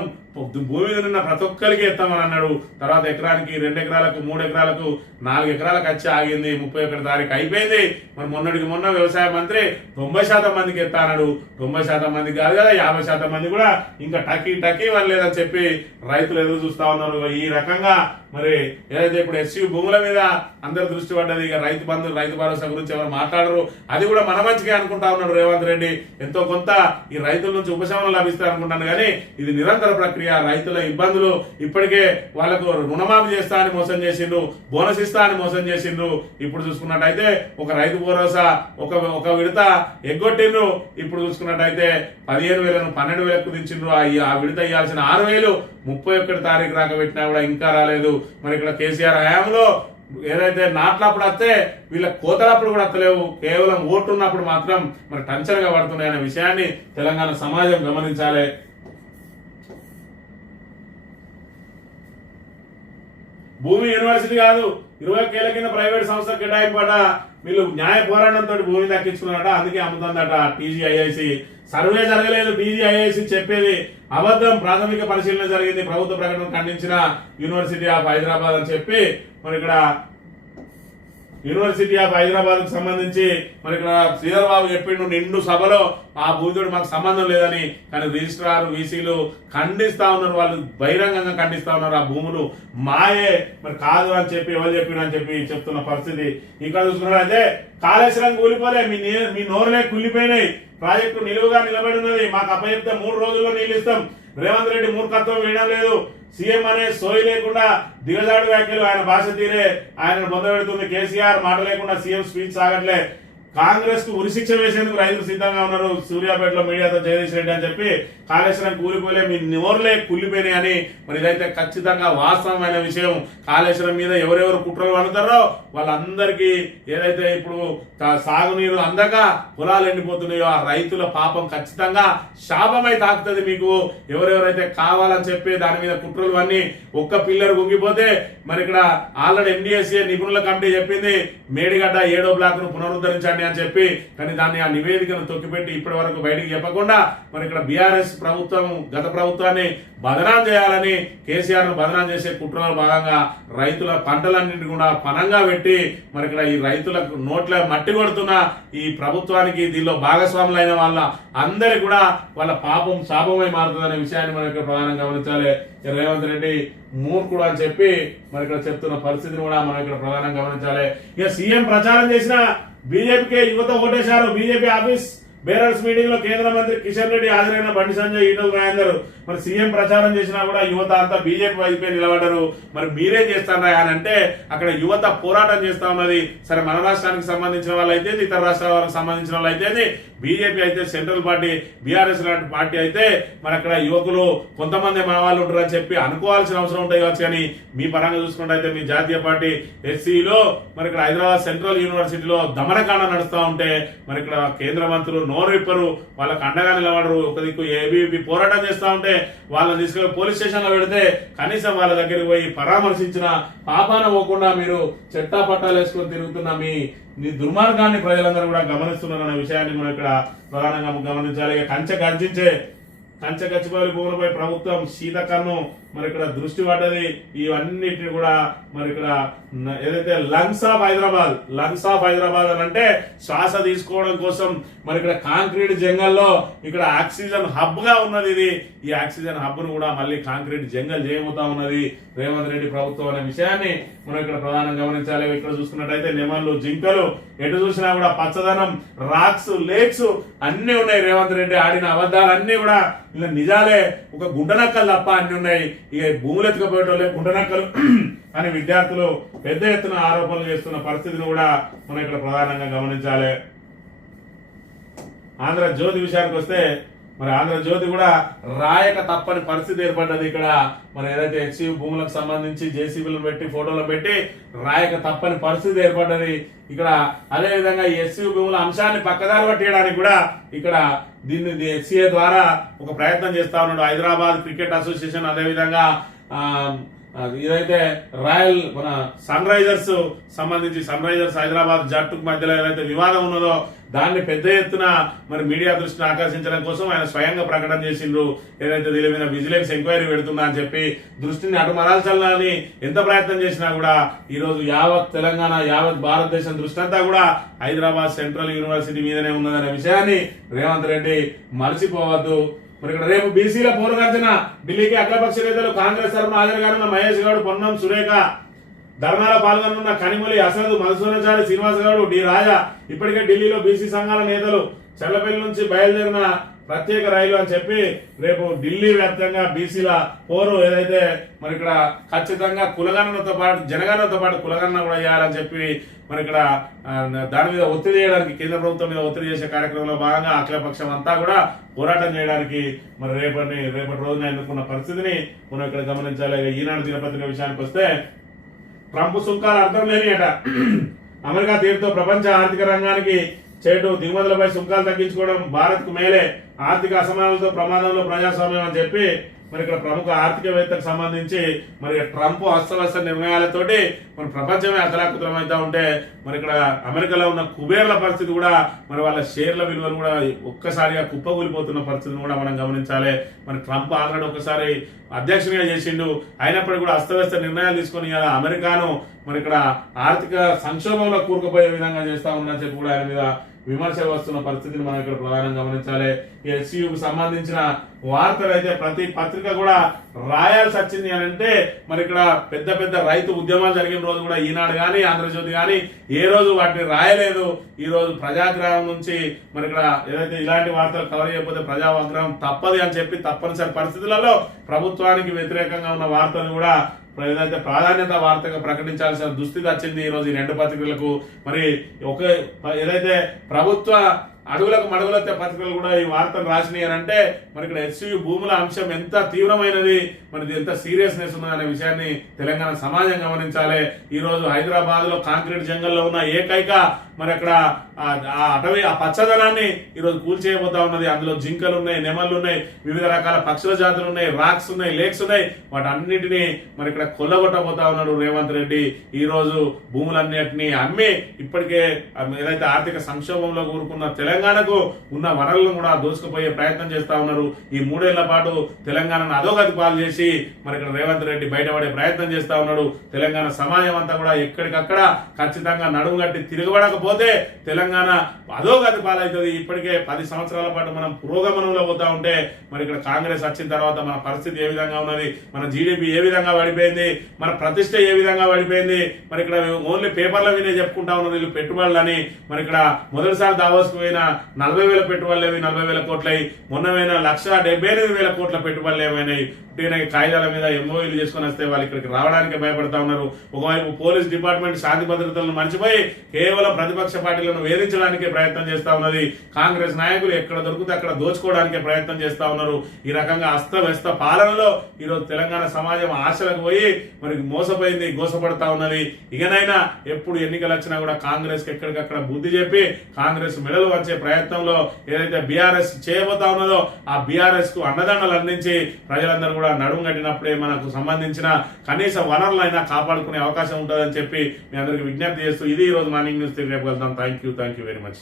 భూమి మీద ఉన్న ప్రతి ఒక్కరికి ఎత్తామని అన్నాడు. తర్వాత ఎకరానికి 2 ఎకరాలకు 3 ఎకరాలకు 4 ఎకరాలకు వచ్చి ఆగింది. 31 తారీఖు అయిపోయింది. మరి మొన్న వ్యవసాయ మంత్రి 90% మందికి ఎత్తా అన్నాడు. 90% మందికి కాదు కదా 50% మంది కూడా ఇంకా టకీ వనలేదని చెప్పి రైతులు ఎదురు చూస్తా ఉన్నారు. ఈ రకంగా మరి ఏదైతే ఇప్పుడు ఎస్సీ భూముల మీద అందరు దృష్టి పడ్డది. ఇక రైతు బంధు రైతు భరోసా గురించి ఎవరు మాట్లాడరు. అది కూడా మన మంచిగా అనుకుంటా ఉన్నాడు రేవంత్ రెడ్డి. ఎంతో కొంత ఈ రైతుల నుంచి ఉపశమనం లభిస్తారు అనుకుంటాను కానీ ఇది నిరంతర ప్రక్రియ. రైతుల ఇబ్బందులు ఇప్పటికే వాళ్లకు రుణమాఫీ చేస్తా అని మోసం చేసిండ్రు, బోనస్ ఇస్తా అని మోసం చేసిండ్రు. ఇప్పుడు చూసుకున్నట్టయితే ఒక రైతు భరోసా ఒక విడత ఎగ్గొట్టిండ్రు. ఇప్పుడు చూసుకున్నట్టయితే 15,000ను 12,000కు దించిండ్రు. ఆ విడత ఇవ్వాల్సిన 6,000 31 తారీఖు రాక పెట్టినా కూడా ఇంకా రాలేదు. మరి ఇక్కడ కేసీఆర్ హయాంలో ఏదైతే నాట్లప్పుడు వస్తే వీళ్ళ కోతలప్పుడు కూడా వస్తలేవు, కేవలం ఓటు ఉన్నప్పుడు మాత్రం మరి టంచనగా పడుతున్నాయి అనే విషయాన్ని తెలంగాణ సమాజం గమనించాలి. భూమి యూనివర్సిటీ కాదు, 20 ఏళ్ల కింద ప్రైవేట్ సంస్థ కేటాయింపట వీళ్ళు న్యాయ పోరాటంతో భూమి దక్కించుకున్నారట, అందుకే అమ్ముతుందట టీజీఐఐసి. సర్వే జరగలేదు, టీజీఐఐసి చెప్పేది అబద్ధం. ప్రాథమిక పరిశీలన జరిగింది, ప్రభుత్వ ప్రకటన ఖండించిన యూనివర్సిటీ ఆఫ్ హైదరాబాద్ అని చెప్పి మరి ఇక్కడ యూనివర్సిటీ ఆఫ్ హైదరాబాద్ కు సంబంధించి మరి ఇక్కడ శ్రీధర్ బాబు చెప్పిండు నిండు సభలో ఆ భూమితోటి మాకు సంబంధం లేదని. కానీ రిజిస్ట్రార్ వీసీలు ఖండిస్తా ఉన్నారు, వాళ్ళు బహిరంగంగా ఖండిస్తా ఉన్నారు ఆ భూములు మాయే మరి కాదు అని చెప్పి ఎవరు చెప్పిన అని చెప్పి చెప్తున్న పరిస్థితి. ఇంకా చూసుకున్నట్లయితే కాళేశ్వరం కూలిపోలే, మీ నోరులే కూలిపోయినాయి, ప్రాజెక్టు నిలువుగా నిలబడి ఉన్నది, మాకు అప్పచెప్తే 3 రోజుల్లో నీళ్ళు ఇస్తాం. రేవంత్ రెడ్డి మూర్ఖత్వం వేయడం లేదు, సీఎం అనే సోయి లేకుండా దిగజాడు వ్యాఖ్యలు, ఆయన భాష తీరే ఆయన పొందబెడుతుంది. కేసీఆర్ మాట లేకుండా సీఎం స్పీచ్ సాగట్లే. కాంగ్రెస్ కు ఉరిశిక్ష వేసేందుకు రైతులు సిద్ధంగా ఉన్నారు, సూర్యాపేటలో మీడియాతో జగదీష్ రెడ్డి అని చెప్పి కాళేశ్వరం కూలిపోలే, మీ నోర్లే కూలిపోయినాయి అని. మరి ఇదైతే ఖచ్చితంగా వాస్తవమైన విషయం. కాళేశ్వరం మీద ఎవరెవరు కుట్రలు పడతారో వాళ్ళందరికీ ఏదైతే ఇప్పుడు సాగునీరు అందక పొలాలు ఎండిపోతున్నాయో ఆ రైతుల పాపం ఖచ్చితంగా శాపమై తాకుతుంది మీకు. ఎవరెవరైతే కావాలని చెప్పి దాని మీద కుట్రలు అన్ని ఒక్క పిల్లర్ గుంగిపోతే మరి ఇక్కడ ఆల్రెడీ ఎండిఎస్ఏ నిపుణుల కమిటీ చెప్పింది మేడిగడ్డ 7వ బ్లాక్ ను పునరుద్ధరించండి అని చెప్పి. కానీ దాన్ని ఆ నివేదికను తొక్కిపెట్టి ఇప్పటి వరకు బయటికి చెప్పకుండా మరి ఇక్కడ బీఆర్ఎస్ ప్రభుత్వం గత ప్రభుత్వాన్ని బదనాం చేయాలని కేసీఆర్ ను బదనాం చేసే కుట్రలో భాగంగా రైతుల పంటలన్నింటి కూడా పనంగా పెట్టి మరి ఇక్కడ ఈ రైతులకు నోట్ల మట్టి కొడుతున్న ఈ ప్రభుత్వానికి దీనిలో భాగస్వాములైన వాళ్ళ అందరికి కూడా వాళ్ళ పాపం శాపమై మారుతుందనే విషయాన్ని మనం ఇక్కడ ప్రధానంగా గమనించాలి. రేవంత్ రెడ్డి మూర్ఖుడు అని చెప్పి మరి ఇక్కడ చెప్తున్న పరిస్థితిని కూడా మనం ఇక్కడ ప్రధానంగా గమనించాలి. ఇక సీఎం ప్రచారం చేసిన బీజేపీకి యువత ఓటేశారు. బీజేపీ ఆఫీస్ బేరర్స్ మీటింగ్ లో కేంద్ర మంత్రి కిషన్ రెడ్డి హాజరైన బండి సంజయ్, ఈటల రాజేందర్ మరి సీఎం ప్రచారం చేసినా కూడా యువత అంతా బీజేపీ వైపే నిలబడ్డారు. మరి మీరేం చేస్తారా అని అంటే అక్కడ యువత పోరాటం చేస్తా ఉన్నది. సరే మన రాష్ట్రానికి సంబంధించిన వాళ్ళు అయితే, ఇతర రాష్ట్రాల వాళ్ళకి సంబంధించిన వాళ్ళు అయితే, బీజేపీ అయితే సెంట్రల్ పార్టీ, బీఆర్ఎస్ లాంటి పార్టీ అయితే మరి అక్కడ యువకులు కొంతమంది మన వాళ్ళు ఉంటారు అని చెప్పి అనుకోవాల్సిన అవసరం ఉంటాయి కావచ్చు. కానీ మీ పరంగా చూసుకుంటే అయితే మీ జాతీయ పార్టీ ఎస్సీలో మరి ఇక్కడ హైదరాబాద్ సెంట్రల్ యూనివర్సిటీలో దమనకాండ నడుస్తూ ఉంటే మరి ఇక్కడ కేంద్ర మంత్రులు నోరు విప్పరు, వాళ్ళకి అండగా నిలబడరు. ఒక దిక్కు ఏబీవీపీ పోరాటం చేస్తూ ఉంటే వాళ్ళని తీసుకెళ్లి పోలీస్ స్టేషన్ లో పెడితే కనీసం వాళ్ళ దగ్గరికి పోయి పరామర్శించిన పాపాన పోకుండా మీరు చెట్టా పట్టాలు వేసుకొని తిరుగుతున్న మీ దుర్మార్గాన్ని ప్రజలందరూ కూడా గమనిస్తున్నారన్న విషయాన్ని మనం ఇక్కడ ప్రధానంగా గమనించాలి. కంచె గచ్చిపోయి భూములపై ప్రభుత్వం శీతకన్ను మరి ఇక్కడ దృష్టి పడ్డది. ఇవన్నిటిని కూడా మరి ఇక్కడ ఏదైతే లంగ్స్ ఆఫ్ హైదరాబాద్ అని అంటే శ్వాస తీసుకోవడం కోసం మరి ఇక్కడ కాంక్రీట్ జంగల్లో ఇక్కడ ఆక్సిజన్ హబ్ గా ఉన్నది. ఇది ఈ ఆక్సిజన్ హబ్ ను కూడా మళ్ళీ కాంక్రీట్ జంగల్ చేయబోతా ఉన్నది రేవంత్ రెడ్డి ప్రభుత్వం అనే విషయాన్ని మనం ఇక్కడ ప్రధానంగా గమనించాలి. ఇక్కడ చూసుకున్నట్టయితే నెమళ్ళు, జింకలు, ఎటు చూసినా కూడా పచ్చదనం, రాక్స్, లేక్స్ అన్ని ఉన్నాయి. రేవంత్ రెడ్డి ఆడిన అబద్ధాలన్నీ కూడా ఇలా నిజాలే, ఒక గుండనక్కలు తప్ప అన్ని ఉన్నాయి. ఇక భూములు ఎత్తుకపోయేటోళ్ళే గుండనక్కలు అని విద్యార్థులు పెద్ద ఎత్తున ఆరోపణలు చేస్తున్న పరిస్థితిని కూడా మనం ఇక్కడ ప్రధానంగా గమనించాలి. ఆంధ్రజ్యోతి విషయానికి వస్తే మరి ఆంధ్రజ్యోతి కూడా రాయక తప్పని పరిస్థితి ఏర్పడ్డది. ఇక్కడ మన ఏదైతే హెచ్సియు భూములకు సంబంధించి జేసీబీలు పెట్టి ఫోటోలు పెట్టి రాయక తప్పని పరిస్థితి ఏర్పడ్డది. ఇక్కడ అదే విధంగా ఈ హెచ్సియు భూముల అంశాన్ని పక్కదారి పట్టేయడానికి కూడా ఇక్కడ దీన్ని హెచ్సిఏ ద్వారా ఒక ప్రయత్నం చేస్తా ఉన్నాడు. హైదరాబాద్ క్రికెట్ అసోసియేషన్, అదేవిధంగా ఇదైతే రాయల్ మన సన్ రైజర్స్ సంబంధించి సన్ రైజర్స్ హైదరాబాద్ జట్టుకు మధ్యలో ఏదైతే వివాదం ఉన్నదో దాన్ని పెద్ద ఎత్తున మరి మీడియా దృష్టిని ఆకర్షించడం కోసం ఆయన స్వయంగా ప్రకటన చేసిండ్రు. ఏదైతే దీని మీద విజిలెన్స్ ఎంక్వైరీ పెడుతుందా అని చెప్పి దృష్టిని అటు మరల్చాలని ఎంత ప్రయత్నం చేసినా కూడా ఈ రోజు యావత్ తెలంగాణ, యావత్ భారతదేశం దృష్టి అంతా కూడా హైదరాబాద్ సెంట్రల్ యూనివర్సిటీ మీదనే ఉన్నదనే విషయాన్ని రేవంత్ రెడ్డి మర్చిపోవద్దు. మరి ఇక్కడ రేపు బీసీల పోరుగర్జన, ఢిల్లీకి అఖిలపక్ష నేతలు కాంగ్రెస్ తరఫున హాజరుగానున్న మహేష్ గౌడ్, పొన్నం సురేఖ, ధర్నాలో పాల్గొనున్న కనిమొలి అసదు, మధుసూదనాచారి, శ్రీనివాస్ గౌడ్, డి రాజా. ఇప్పటికే ఢిల్లీలో బీసీ సంఘాల నేతలు చల్లపల్లి నుంచి బయలుదేరిన ప్రత్యేక రైలు అని చెప్పి రేపు ఢిల్లీ వ్యాప్తంగా బీసీల పోరు ఏదైతే మరి ఇక్కడ ఖచ్చితంగా కులగణనతో పాటు జనగణనతో పాటు కులగణన కూడా చేయాలని చెప్పి మరి ఇక్కడ దాని మీద ఒత్తిడి చేయడానికి, కేంద్ర ప్రభుత్వం మీద ఒత్తిడి చేసే కార్యక్రమంలో భాగంగా అఖిలపక్షం అంతా కూడా పోరాటం చేయడానికి మరి రేపటి రోజున ఎన్నుకున్న పరిస్థితిని మనం ఇక్కడ గమనించాలి. ఈనాడు దినపత్రిక విషయానికి వస్తే ట్రంప్ సుంకాలు అర్థం లేనియట. అమెరికా తీరుతో ప్రపంచ ఆర్థిక రంగానికి చేటు దిగుమతులపై సుంకాలు తగ్గించుకోవడం భారత్ కు మేలే, ఆర్థిక అసమానతలతో ప్రమాదంలో ప్రజాస్వామ్యం అని చెప్పి మరి ఇక్కడ ప్రముఖ ఆర్థికవేత్తకు సంబంధించి మరి ట్రంప్ హస్తవస్త నిర్ణయాలతోటి మన ప్రపంచమే అతలాకుతలమైతా ఉంటే మరి ఇక్కడ అమెరికాలో ఉన్న కుబేర్ల పరిస్థితి కూడా మరి వాళ్ళ షేర్ల విలువలు కూడా ఒక్కసారిగా కుప్పకూలిపోతున్న పరిస్థితిని కూడా మనం గమనించాలి. మరి ట్రంప్ ఆల్రెడీ ఒకసారి అధ్యక్షునిగా చేసిండు, అయినప్పటికీ కూడా అస్తవ్యస్త నిర్ణయాలు తీసుకొని ఇలా అమెరికాను మరి ఇక్కడ ఆర్థిక సంక్షోభంలో కూరుకుపోయే విధంగా చేస్తా ఉందని చెప్పి కూడా ఆయన మీద విమర్శలు వస్తున్న పరిస్థితిని మనం ఇక్కడ ప్రధానంగా గమనించాలి. ఎస్సీయూకు సంబంధించిన వార్తలు అయితే ప్రతి పత్రిక కూడా రాయాల్సి వచ్చింది అని అంటే మరి ఇక్కడ పెద్ద పెద్ద రైతు ఉద్యమాలు జరిగిన రోజు కూడా ఈనాడు కానీ ఆంధ్రజ్యోతి కానీ ఏ రోజు వాటిని రాయలేదు. ఈ రోజు ప్రజాగ్రహం నుంచి మరి ఇక్కడ ఏదైతే ఇలాంటి వార్తలు కవర్ చేయకపోతే ప్రజాగ్రహం తప్పదు అని చెప్పి తప్పనిసరి పరిస్థితులలో ప్రభుత్వానికి వ్యతిరేకంగా ఉన్న వార్తలు కూడా ఏదైతే ప్రాధాన్యత వార్తగా ప్రకటించాల్సిన దుస్థితి వచ్చింది ఈ రోజు ఈ రెండు పత్రికలకు. మరి ఒక ఏదైతే ప్రభుత్వ అడుగులకు మడుగులెత్తే పత్రికలు కూడా ఈ వార్తను రాసినాయి అని అంటే మరి ఇక్కడ ఎస్సీయూ భూముల అంశం ఎంత తీవ్రమైనది, మరి ఎంత సీరియస్నెస్ ఉన్నది అనే విషయాన్ని తెలంగాణ సమాజం గమనించాలి. ఈ రోజు హైదరాబాద్ లో కాంక్రీట్ జంగల్లో ఉన్న ఏకైక మరి అక్కడ ఆ అటవీ ఆ పచ్చదనాన్ని ఈరోజు కూల్చేయబోతా ఉన్నది. అందులో జింకలు ఉన్నాయి, నెమళ్ళు ఉన్నాయి, వివిధ రకాల పక్షుల జాతులు ఉన్నాయి, రాక్స్ ఉన్నాయి, లేక్స్ ఉన్నాయి, వాటన్నిటిని మరి ఇక్కడ కొల్లగొట్టబోతా ఉన్నాడు రేవంత్ రెడ్డి. ఈ రోజు భూములన్నిటిని అమ్మి ఇప్పటికే ఏదైతే ఆర్థిక సంక్షోభంలో కూరుకున్న తెలంగాణకు ఉన్న వనరులను కూడా దోచుకుపోయే ప్రయత్నం చేస్తా ఉన్నారు. ఈ 3 ఏళ్ల పాటు తెలంగాణను అధోగతి పాలు చేసి మరి ఇక్కడ రేవంత్ రెడ్డి బయటపడే ప్రయత్నం చేస్తా ఉన్నాడు. తెలంగాణ సమాజం అంతా కూడా ఎక్కడికక్కడ ఖచ్చితంగా నడుము కట్టి తిరగబడకపోతే తెలంగాణ అధోగతి పాలవుతుంది. ఇప్పటికే 10 సంవత్సరాల పాటు మనం పురోగమనంలో పోతా ఉంటే మరి ఇక్కడ కాంగ్రెస్ వచ్చిన తర్వాత మన పరిస్థితి ఏ విధంగా ఉన్నది, మన జీడిపి ఏ విధంగా పడిపోయింది, మన ప్రతిష్ట ఏ విధంగా పడిపోయింది. మరి ఇక్కడ ఓన్లీ పేపర్ల వినే చెప్పుకుంటా ఉన్నారు వీళ్ళు పెట్టుబడులని. మరి ఇక్కడ మొదటిసారి దావోస్కు పోయిన 40,000 పెట్టుబడులు ఏవి 40,000 కోట్లయి, మొన్నమైనా 1,78,000 కోట్ల పెట్టుబడులు ఏమైనాయి. కాగితాల మీద ఎంఓఈలు చేసుకుని వస్తే వాళ్ళు ఇక్కడికి రావడానికి భయపడతా ఉన్నారు. ఒకవైపు పోలీస్ డిపార్ట్మెంట్ శాంతి భద్రతలను మర్చిపోయి కేవలం ప్రతిపక్ష పార్టీలను వేధించడానికి ప్రయత్నం చేస్తా ఉన్నది. కాంగ్రెస్ నాయకులు ఎక్కడ దొరికితే అక్కడ దోచుకోవడానికి ప్రయత్నం చేస్తా ఉన్నారు. ఈ రకంగా అస్తవ్యస్త పాలనలో ఈరోజు తెలంగాణ సమాజం ఆశలకు పోయి మరి మోసపోయింది, గోసపడతా ఉన్నది. ఇకనైనా ఎప్పుడు ఎన్నికలు వచ్చినా కూడా కాంగ్రెస్ కి ఎక్కడికక్కడ బుద్ధి చెప్పి కాంగ్రెస్ మెడలు వచ్చే ప్రయత్నంలో ఏదైతే బీఆర్ఎస్ చేయబోతా ఉన్నదో ఆ బీఆర్ఎస్ కు అండదండలు అందించి ప్రజలందరూ కూడా నడుము కట్టినప్పుడే మనకు సంబంధించిన కనీస వనరులైనా కాపాడుకునే అవకాశం ఉంటుందని చెప్పి మీ అందరికి విజ్ఞప్తి చేస్తూ ఇది ఈ రోజు మార్నింగ్ న్యూస్ రేపు వెళ్తాం. Thank you very much.